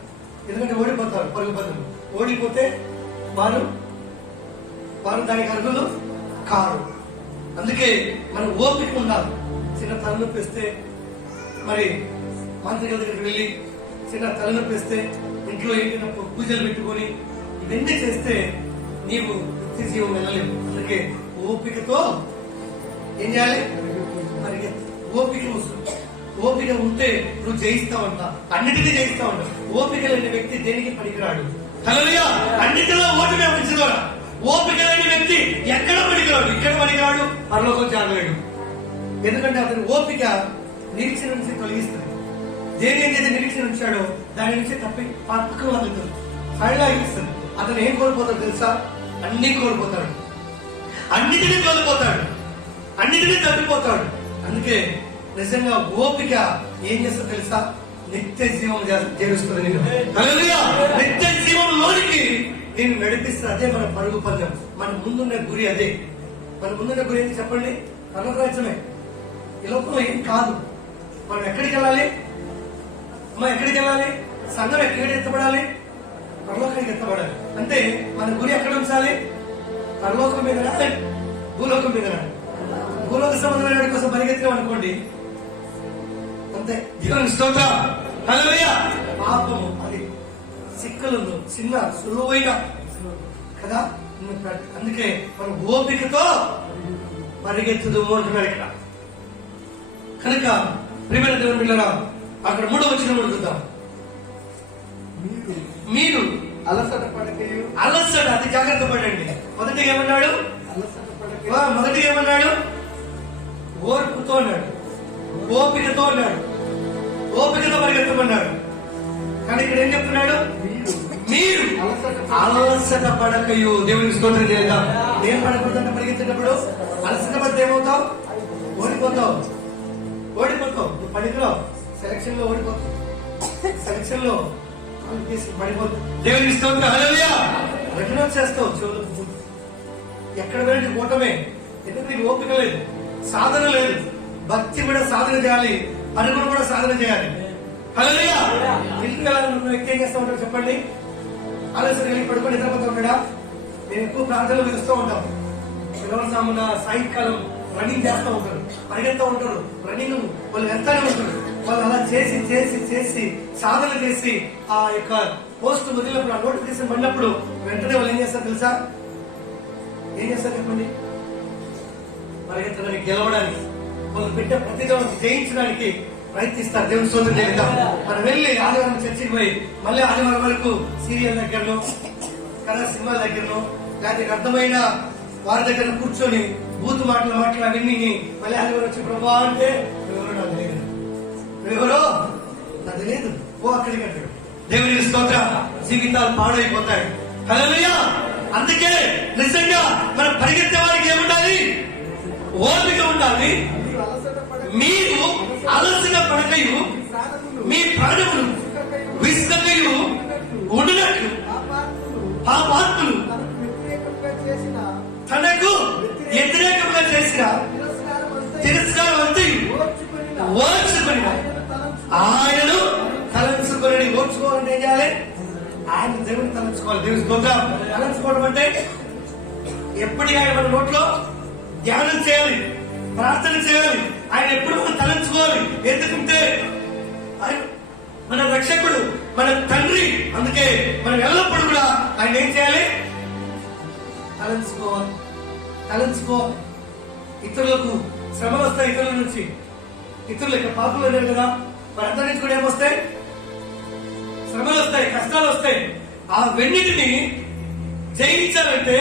ఎందుకంటే ఓడిపోతారు పరుగు పరుగులు. ఓడిపోతే వారు దానికి అర్హులు కారు. అందుకే మనం ఓపిక ఉండాలి. చిన్న తలనొప్పి వస్తే మరి మంత్రికుల దగ్గరికి వెళ్ళి చిన్న తలనొప్పి వస్తే ఇంట్లో ఏంటంటే పూజలు పెట్టుకొని ఇవన్నీ చేస్తే నీవు నిత్య జీవం వెళ్ళలేవు. అందుకే ఓపికతో ఏం చేయాలి? మరి ఓపిక ఉంటే నువ్వు జయిస్తావంట, అన్నిటినీ జయిస్తావంట. ఓపిక లేని వ్యక్తి దేనికి పనికిరాడు. హల్లెలూయా. అన్నిటిలో ఓటమే ఉంచుకోరా. ఓపిక లేని వ్యక్తి ఎక్కడ పనికిరాడు, ఇక్కడ పనికిరాడు, పరలోకం చేరలేడు. ఎందుకంటే అతని ఓపిక నిరీక్షణ నుంచి తొలగిస్తుంది. దేని ఏదైతే నిరీక్షణ ఉంచాడో దాని నుంచి తప్పి పక్కకు వదులుతుంది, సైడ్ ఆగిస్తుంది. అతను ఏం కోల్పోతాడు తెలుసా? అన్ని కోల్పోతాడు, అన్నిటినీ కోల్పోతాడు, అన్నిటినీ తప్పిపోతాడు. అందుకే నిజంగా ఓపిక ఏం చేస్తా తెలుసా? నిత్య జీవం చేరుస్తుంది నేను. హల్లెలూయా. నిత్య జీవంలోనికి నేను నడిపిస్తుంది. అదే మన పరుగు పందెం. మన ముందున్న గురి అదే. మన ముందున్న గురి ఏంటి చెప్పండి? పరలోకరాజ్యమే. ఈ లోకంలో ఏం కాదు. మనం ఎక్కడికి వెళ్ళాలి? ఎక్కడికి వెళ్ళాలి? సంఘం ఎక్కడికి ఎత్తబడాలి? పరలోకానికి ఎత్తబడాలి. అంటే మన గురి ఎక్కడ ఉంచాలి? పరలోకం మీద, భూలోకం మీద. భూలోక సంబంధమైన వాడి కోసం పరిగెత్తినాం అనుకోండి, అంతే. దేవుని స్తోత్రం. హల్లెలూయా. పాపము అది సిక్కలు చిన్న సులువైన కదా. అందుకే మనం ఓపికతో పరిగెత్తుదు అంటున్నాడు ఇక్కడ. కనుక ప్రియమైన దేవుని బిడ్డలారా, అక్కడ 3వ వచనం చూద్దాం. మీరు అలసట పడకయు. అలసట, అది జాగ్రత్త పడండి. మొదటిగా ఏమన్నాడు? ఓర్పుతో అన్నాడు, ఓపికతో అన్నాడు, ఓపికతో పరిగెత్తమన్నాడు. కానీ ఇక్కడ ఏం చెప్తున్నాడు? మీరు అలసట పడకయు. దేవునికి స్తోత్రం చేద్దాం. ఏం పడకూడదంటే పరిగెత్తేటప్పుడు అలసట పడితే ఏమవుతావు? ఓడిపోతావు. నువ్వు పడిలో సెలక్షన్ లో ఓడిపోతావు, సెలక్షన్ లో పడిపోతావు. దేవునికి స్తోత్రం. హల్లెలూయా. రెగ్యులర్ చేస్తావు. చెవులు ఎక్కడ వెళ్ళి ఓటమే. ఎందుకు నీకు ఓపిక లేదు, సాధన లేదు. భక్తి కూడా సాధన చేయాలి, పరుగులు కూడా సాధన చేయాలి. హల్లెలూయా. ఇంటికి వెళ్ళాలన్న వ్యక్తి ఏం చేస్తూ ఉంటాడు చెప్పండి? ఆలోచన వెళ్ళి పడుకొని నిద్రపోతూ ఉంటాడా? నేను ఎక్కువ ప్రార్థనలు పిలుస్తూ ఉంటాం. పిలవసామున సాయంకాలం రన్నింగ్ చేస్తూ ఉంటారు, పరిగెత్తా ఉంటారు. రన్నింగ్ వాళ్ళు వెళ్తానే ఉంటారు. వాళ్ళు అలా చేసి చేసి చేసి సాధన చేసి ఆ యొక్క పోస్ట్ వదిలినప్పుడు, ఆ నోటిఫికేషన్ పడినప్పుడు వెంటనే వాళ్ళు ఏం చేస్తారు తెలుసా? ఏం చేస్తారు చెప్పండి? పరిగెత్తడానికి, గెలవడానికి, వాళ్ళు పెట్టే ప్రతిదోనికి జయించడానికి ప్రయత్నిస్తారు. దేవుని స్తోత్రం చేద్దాం. మనం వెళ్ళి ఆదివారం చర్చికి పోయి మళ్ళీ ఆదివారం వరకు సీరియల్ దగ్గరలో కదా, సినిమాల దగ్గరలో లేకపోతే అర్థమైన వారి దగ్గర కూర్చొని బూతు మాటలు అవన్నీ మళ్ళీ ఆదివారం వచ్చి ప్రభా అంటే ఎవరో నాకు తెలియదు, ఎవరో నాకు తెలియదు, ఓ అక్కడికి అంటాడు. దేవుని స్తోత్రం. జీవితాలు పాడైపోతాయి. హల్లెలూయా. అందుకే నిజంగా మనం పరిగెత్తే వారికి ఏముండాలి? ఓపిక ఉండాలి. మీరు అలసిన పడకయు మీ ప్రాణములు విసుకయు ఉండినట్లు పాపాత్ములు తనకు వ్యతిరేకంగా చేసిన తిరస్కారం అంతా ఓర్చుకొని ఆయనను తలంచుకొని. ఓర్చుకోవాలంటే ఏం చేయాలి? ఆయన దేవుని తలంచుకోవాలి. దేవుని స్తోత్రం. తలంచుకోవడం అంటే ఎప్పటికైనా మన నోట్లో ధ్యానం చేయాలి, ప్రార్థన చేయాలి. ఆయన ఎప్పుడు మనం తలంచుకోవాలి. ఎందుకంటే ఆయన మన రక్షకుడు, మన తండ్రి. అందుకే మనం ఎల్లప్పుడు కూడా ఆయన ఏం చేయాలి? తలంచుకోవాలి. ఇతరులకు శ్రమలు వస్తాయి, ఇతరుల నుంచి. ఇతరులు ఇక్కడ పాపలు లేరు కదా, వారందరి నుంచి కూడా ఏమొస్తాయి? శ్రమలు వస్తాయి, కష్టాలు వస్తాయి. ఆ వెన్నిటిని జయించాలంటే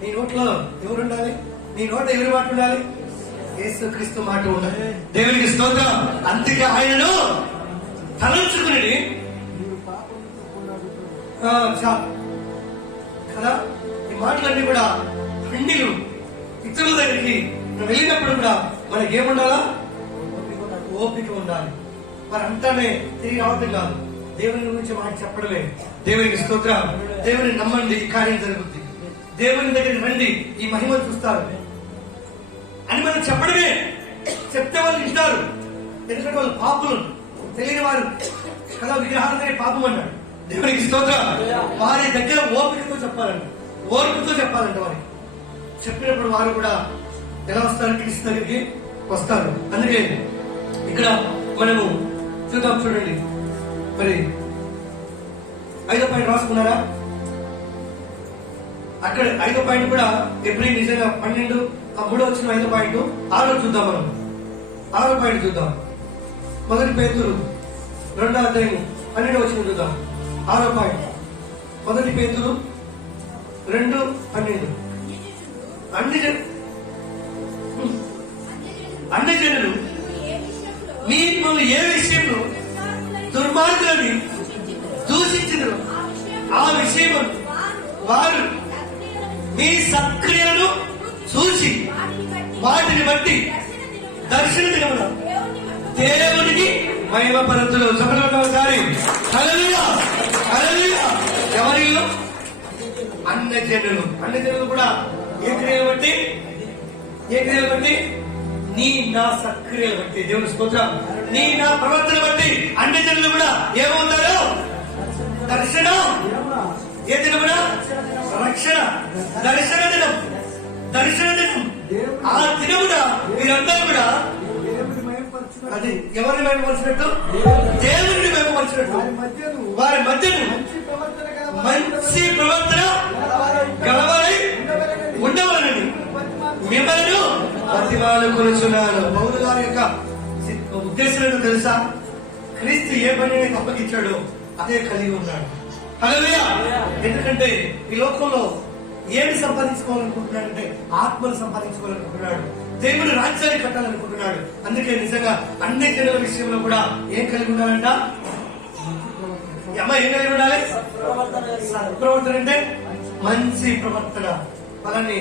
నీ నోట్లో ఎవరు ఉండాలి? నీ నోట ఎవరి మాట ఉండాలి? యేసుక్రీస్తు మాట ఉండాలి. దేవునికి స్తోత్రం. అందుకే ఆయనను తలంచుకుని కదా. ఈ మాటలన్నీ కూడా పిండిలు. ఇతరుల దగ్గరికి మనం వెళ్ళినప్పుడు కూడా మనకి ఏముండాలా? ఓపిక ఉండాలి. మరి అంతానే తిరిగి రావటం కాదు, దేవుని గురించి మాట చెప్పడమే. దేవునికి స్తోత్రం. దేవుని నమ్మండి, ఈ కార్యం జరుగుతుంది. దేవుని దగ్గరికి రండి, ఈ మహిమను చూస్తారు అని మనం చెప్పడమే. చెప్తే వాళ్ళు వింటారు. ఎందుకంటే వాళ్ళు పాపులు, తెలియని వారు కదా విగ్రహాలనే పాపం అన్నాడు. దేవునికి స్తోత్రం. వారి దగ్గర ఓపికతో చెప్పాలంట, ఓపికతో చెప్పాలంట. వారికి చెప్పినప్పుడు వారు కూడా ఎలా వస్తారు? క్రీస్తు దగ్గరికి వస్తారు. అందుకే ఇక్కడ మనము చూద్దాం. చూడండి, మరి 5వ పాయింట్ రాసుకున్నారా? అక్కడ 5వ పాయింట్ కూడా ఎప్పుడు నిజంగా 12 3 వచ్చిన 5వ పాయింట్ 6 చూద్దాం. మనం 6వ పాయింట్ చూద్దాం. 1 పేతురు 2వ అధ్యాయం 12 వచ్చిన చూద్దాం. 6వ పాయింట్ 1 పేతురు 2:12. అన్ని జనులు మిమ్మల్ని ఏ విషయంలో దుర్మార్గులని దూషించరు, ఆ విషయం వారు మీ సక్రియలను చూసి వాటిని బట్టి దర్శన దినమున దేవునికి మహిమపరతులు. ఒకసారి హల్లెలూయా, హల్లెలూయా. ఎవరిలో? అన్ని జనులు కూడా ఏ క్రియలు బట్టి? ఏ క్రియలు బట్టి? నీ నా సక్రియలు బట్టి. దేవుని స్తోత్రం. నీ నా ప్రవర్తన బట్టి అన్ని జనులు కూడా ఏమవుతారు? దర్శనం. ఏ దినమున? రక్షణ. దర్శన దినం. దర్శన దినం. ఆ దినమున మీరందరూ కూడా అది ఎవరిని మేమపరిచినట్టు? దేవుడిని మేమపరిచినట్టు. వారి మధ్యను మంచి ప్రవర్తన గలవారై ఉండవాలని మిమ్మల్ని ప్రతిమాలు కొలుచున్నాను. పౌలు గారి యొక్క ఉద్దేశం ఏంటో తెలుసా? క్రీస్తు ఏ పనిని అప్పగించాడో అదే కలిగి ఉన్నాడు. హల్లెలూయా. ఎందుకంటే ఈ లోకంలో ఏమి సంపాదించుకోవాలనుకుంటున్నాడంటే ఆత్మను సంపాదించుకోవాలనుకుంటున్నాడు, దేవుని రాజ్యాన్ని కట్టాలనుకుంటున్నాడు. అందుకే నిజంగా అన్ని జనుల విషయంలో కూడా ఏం కలిగి ఉండాలంట? అమ్మ ఏం కలిగి ఉండాలి? సత్ప్రవర్తన. అంటే మంచి ప్రవర్తన. పలాని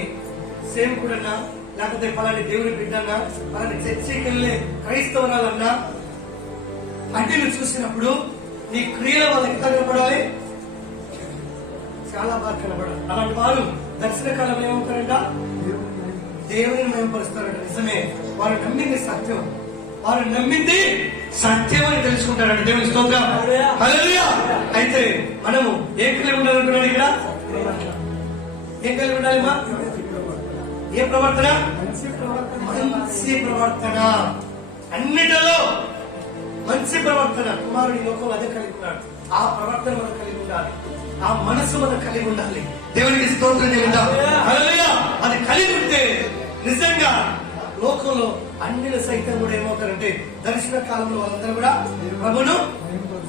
సేవకుడన్నా, లేకపోతే పలాని దేవుని బిడ్డన్నా, పలాని చర్చికి వెళ్ళే క్రైస్తవురాలన్నా అంటే నువ్వు చూసినప్పుడు నీ క్రియల వాళ్ళకి ఎంత కనపడాలి? చాలా బాగా కనపడాలి. అలాంటి వారు దర్శన కాలం ఏమవుతారంట? దేవుని మేమపరుస్తారంట. నిజమే, వారు నమ్మింది సత్యం. వారు నమ్మింది సత్యం అని తెలుసుకుంటారంట. దేవుని స్తోత్రం. హల్లెలూయా. అయితే మనము ఏం కలిగి ఉండాలనుకున్నాడు ఇక్కడ? ఏం కలిగి ఉండాలి? మా ఏ ప్రవర్తన? మంచి ప్రవర్తన. అన్నిటిలో మంచి ప్రవర్తన. కుమారుడు ఈ లోకంలో అదే కలిగి ఉన్నాడు. ఆ ప్రవర్తన మనం కలిగి ఉండాలి, ఆ మనసు మనం కలిగి ఉండాలి. దేవునికి స్తోత్రం చేద్దాం. హల్లెలూయా. అది కలిగి ఉంటే నిజంగా లోకంలో అన్నిల సైతం కూడా ఏమవుతారంటే దర్శన కాలంలో వాళ్ళందరూ కూడా ప్రభును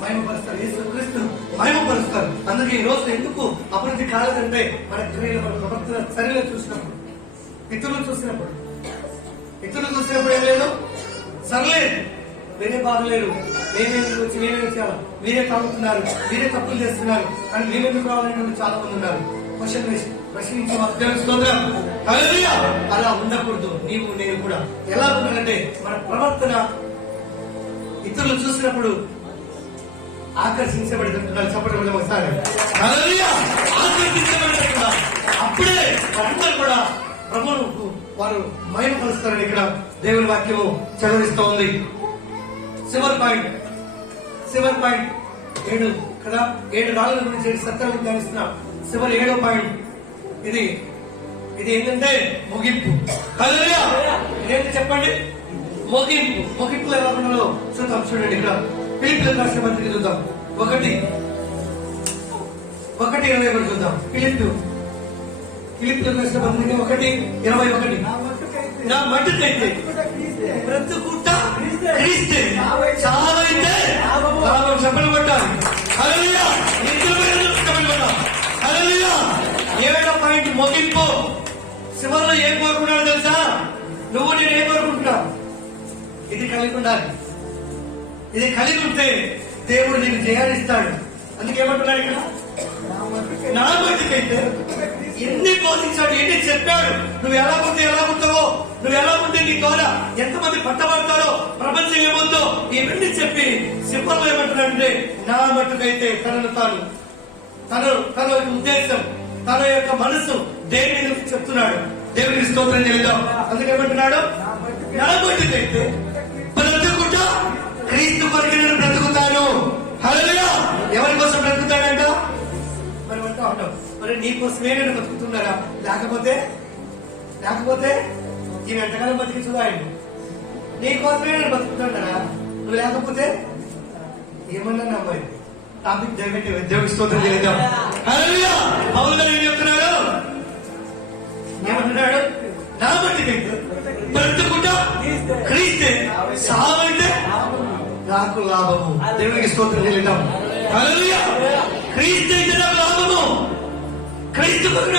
మహిమపరుస్తారు, యేసుక్రీస్తును మహిమపరుస్తారు. అందుకే ఈ రోజు ఎందుకు అభివృద్ధి కాలేదంటే మన క్రియలు, మన ప్రవర్తన చర్యలు చూసినప్పుడు, ఇతరులు చూసినప్పుడు ఏం లేదు? సర్లే వేరే బాగలేరు, మేమేమి చేయాలి, మీరే తాగుతున్నారు, మీరే తప్పులు చేస్తున్నారు, కానీ మేమెందుకు రావాలని చాలా మంది ఉన్నారు. ప్రశ్నించే స్తోత్రం. హల్లెలూయా. అలా ఉండకూడదు. నీవు నేను కూడా ఎలా ఉండాలంటే మన ప్రవర్తన ఇతరులు చూసినప్పుడు ఆకర్షించబడుతున్నారు. చెప్పడం ఒకసారి హల్లెలూయా. ఆకర్షించబడతారు కూడా. అప్పుడే వారందరూ కూడా ప్రభువుకు వారు మహిమపరుస్తారని ఇక్కడ దేవుని వాక్యము చదివిస్తూ ఉంది. చివరి పాయింట్ 7 కదా. 7 రాళ్ళ గురించి 7 సత్యాలను ధ్యానిస్తున్నాం. చివరి 7వ పాయింట్ ఇది ఏంటంటే ముగింపు. హల్లెలూయా. ఇదేంటి చెప్పండి? ముగింపు. ముగింపులో ఎలా ఉన్నారో చూద్దాం. చూడండి, ఇక్కడ ఫిలిప్పీయులకు రాసిన పత్రిక చూద్దాం. 1:21 చూద్దాం. ఫిలిప్పీయులకు రాసిన పత్రిక 1:21. నా మట్టుకైతే బ్రతుకుట క్రీస్తే, చావైతే లాభం. చెప్పలు కొట్టాలి. హల్లెలూయా. చెప్పలు కొట్టాలి. హల్లెలూయా. 7వ పాయింట్ ముగింపు. చివరిలో ఏం కోరుకున్నాడు తెలుసా? నువ్వు నేను ఏం కోరుకుంటున్నావు? ఇది కలిగి ఉండాలి. ఇది కలిగి ఉంటే దేవుడు నీకు జయాన్నిస్తాడు. అందుకేమంటున్నాడు ఇక్కడ? నా మట్టుకైతే ఎన్ని బోధించాడు, ఎన్ని చెప్పాడు, నువ్వు ఎలా ఉంటే ఎలా ఉంటావో, నువ్వు ఎలా ఉంటే నీ ద్వారా ఎంతమంది పట్టబడతారో, ప్రపంచం ఏమవుతుందో ఇవన్నీ చెప్పి సింపల్లో ఏమంటున్నాడంటే నా మట్టుకైతే తన ఉద్దేశం, తన యొక్క మనసు దేవుని చెప్తున్నాడు. దేవునికి స్తోత్రం చేద్దాం. అందుకేమంటున్నాడు? నా మట్టుకైతే బ్రతుకుట క్రీస్తు కొరకు నేను బ్రతుకుతాను. హల్లెలూయా. ఎవరి కోసం బ్రతుకుతాడంట? మనం అంటూ ఉంటాం, మరి నీ కోసమే నేను బ్రతుకుతున్నారా? లేకపోతే ఈయన ఎంతకాలం బతికించుదా ఆయన? నీ కోసమే నేను బతుకుతున్నారా? నువ్వు లేకపోతే ఏమన్నా నమ్మాయి టాపిక్ దయపెట్టి దేవుడి స్తోత్రం చేద్దాం. హల్లెలూయా. పౌలు గారు ఏం చెప్తున్నాడు? ఏమంటున్నాడు? నా బట్టి బ్రతుకుట క్రీస్తే, సావైతే నాకు లాభము. దేవునికి స్తోత్రం చేద్దాం. హల్లెలూయా. క్రీస్తు అయితే నాకు లాభము. క్రీస్తు కొరకు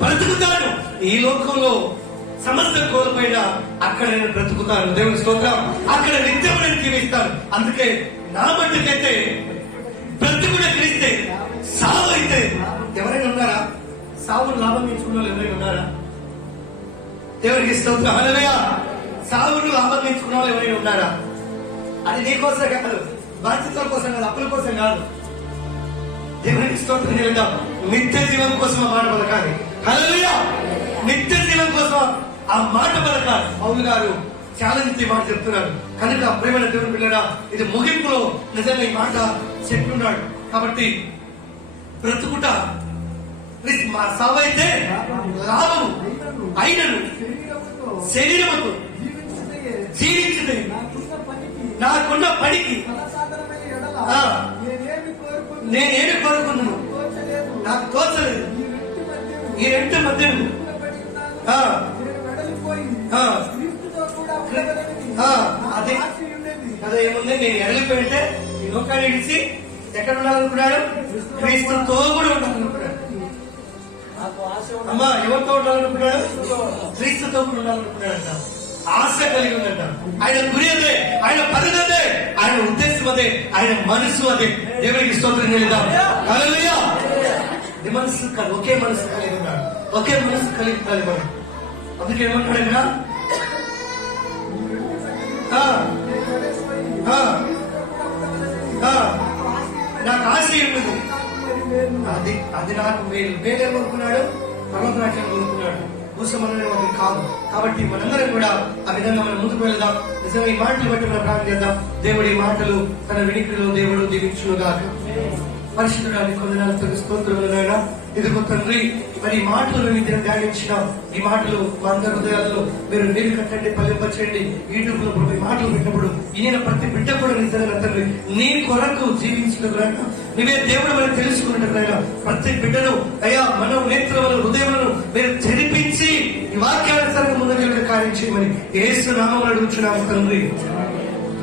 బ్రతుకుతాడు. ఈ లోకంలో సమస్త కోల్పోయినా అక్కడ నేను బ్రతుకుతాను. దేవుని స్తోత్రం. అక్కడ నిత్యం నేను జీవిస్తాను. అందుకే నా మట్టుకైతే బ్రతుకుడ క్రీస్తే, సావు అయితే ఎవరైనా ఉన్నారా? సావును లాభం ఎంచుకున్న వాళ్ళు ఎవరైనా ఉన్నారా? దేవునికి స్తోత్రం. హల్లెలూయా. సావును లాభం ఎంచుకున్న వాళ్ళు ఎవరైనా ఉన్నారా? అది నీ కోసం కాదు, బాధ్యతల కోసం కాదు, అప్పుల కోసం కాదు. దేవునికి స్తోత్రం చేద్దాం. నిత్య జీవం కోసం ఆ మాట పలకాలి. హల్లెలూయా. నిత్య జీవం కోసం ఆ మాట పలకాలి. పౌలు గారు ఛాలెంజ్ మాట చెప్తున్నారు. కనుక ప్రేమైన దేవుని పిల్లరా, ఇది ముగింపులో నిజంగా ఈ మాట చెప్తున్నాడు. కాబట్టి బ్రతుకుట మా సావైతే లాభము అయినను శరీరముతో జీవించుటే నాకున్న పనికి నేనేమి కోరుకున్నాను నాకు తోచలేదు. ఈ రెండు మధ్యను అదే ఏముంది, నేను ఎడలిపోయింటే ఈ లోకాన్ని ఇడిచి ఎక్కడ ఉండాలనుకున్నాడు? క్రీస్తుతో కూడా ఉండాలనుకున్నాడు. అమ్మా ఎవరితో ఉండాలనుకున్నాడు? క్రీస్తుతో కూడా ఉండాలనుకున్నాడంట. ఆశ కలిగి ఉందంట. ఆయన గురి అదే, ఆయన పదవి అదే, ఆయన ఉద్దేశం అదే, ఆయన మనసు అదే. దేవునికి స్తోత్రం చేద్దాం. హల్లెలూయా. మనసు కాదు, ఒకే మనసు కలిగి ఉన్నాడు. ఒకే మనసు కలిగి ఉండాలి మనం. అందుకే ఏమంటాడు ఇక్కడ? నాకు ఆశ ఉంటుంది, అది నాకు మేలే కోరుకున్నాడు, పర్వతరాజ్యం కోరుకున్నాడు, భూసమనే కాదు. కాబట్టి మనందరం కూడా ఆ విధంగా మనం ముందుకు వెళ్దాం. నిజంగా ఈ మాటలు బట్టి మనం ప్రార్థన చేద్దాం. దేవుడి మాటలు తన వినికిడిలో దేవుడు దీవించునుగాక. పరిశుద్ధుడానికి కొందనాలతో స్తోత్రములైనా. ఇదిగో తండ్రి, మరి ఈ మాటలు నేను ధ్యానించిన ఈ మాటలు మా అందరి హృదయాల్లో మీరు నీరు కట్టండి, పల్లెపచ్చండి. యూట్యూబ్ లో ఈ మాటలు పెట్టినప్పుడు ఈయన ప్రతి బిడ్డ కూడా నిజంగా తండ్రి నీ కొరకు జీవించినట్టు నీవే దేవుడు మనం తెలుసుకున్నట్టు ప్రతి బిడ్డను అయ్యా మనం నేత్రములను హృదయములను మీరు తెరిపించి ఈ వాక్యానుసారంగా ముందుకు కార్యం చేయమని యేసు నామములో అడుగుచున్నాము తండ్రి.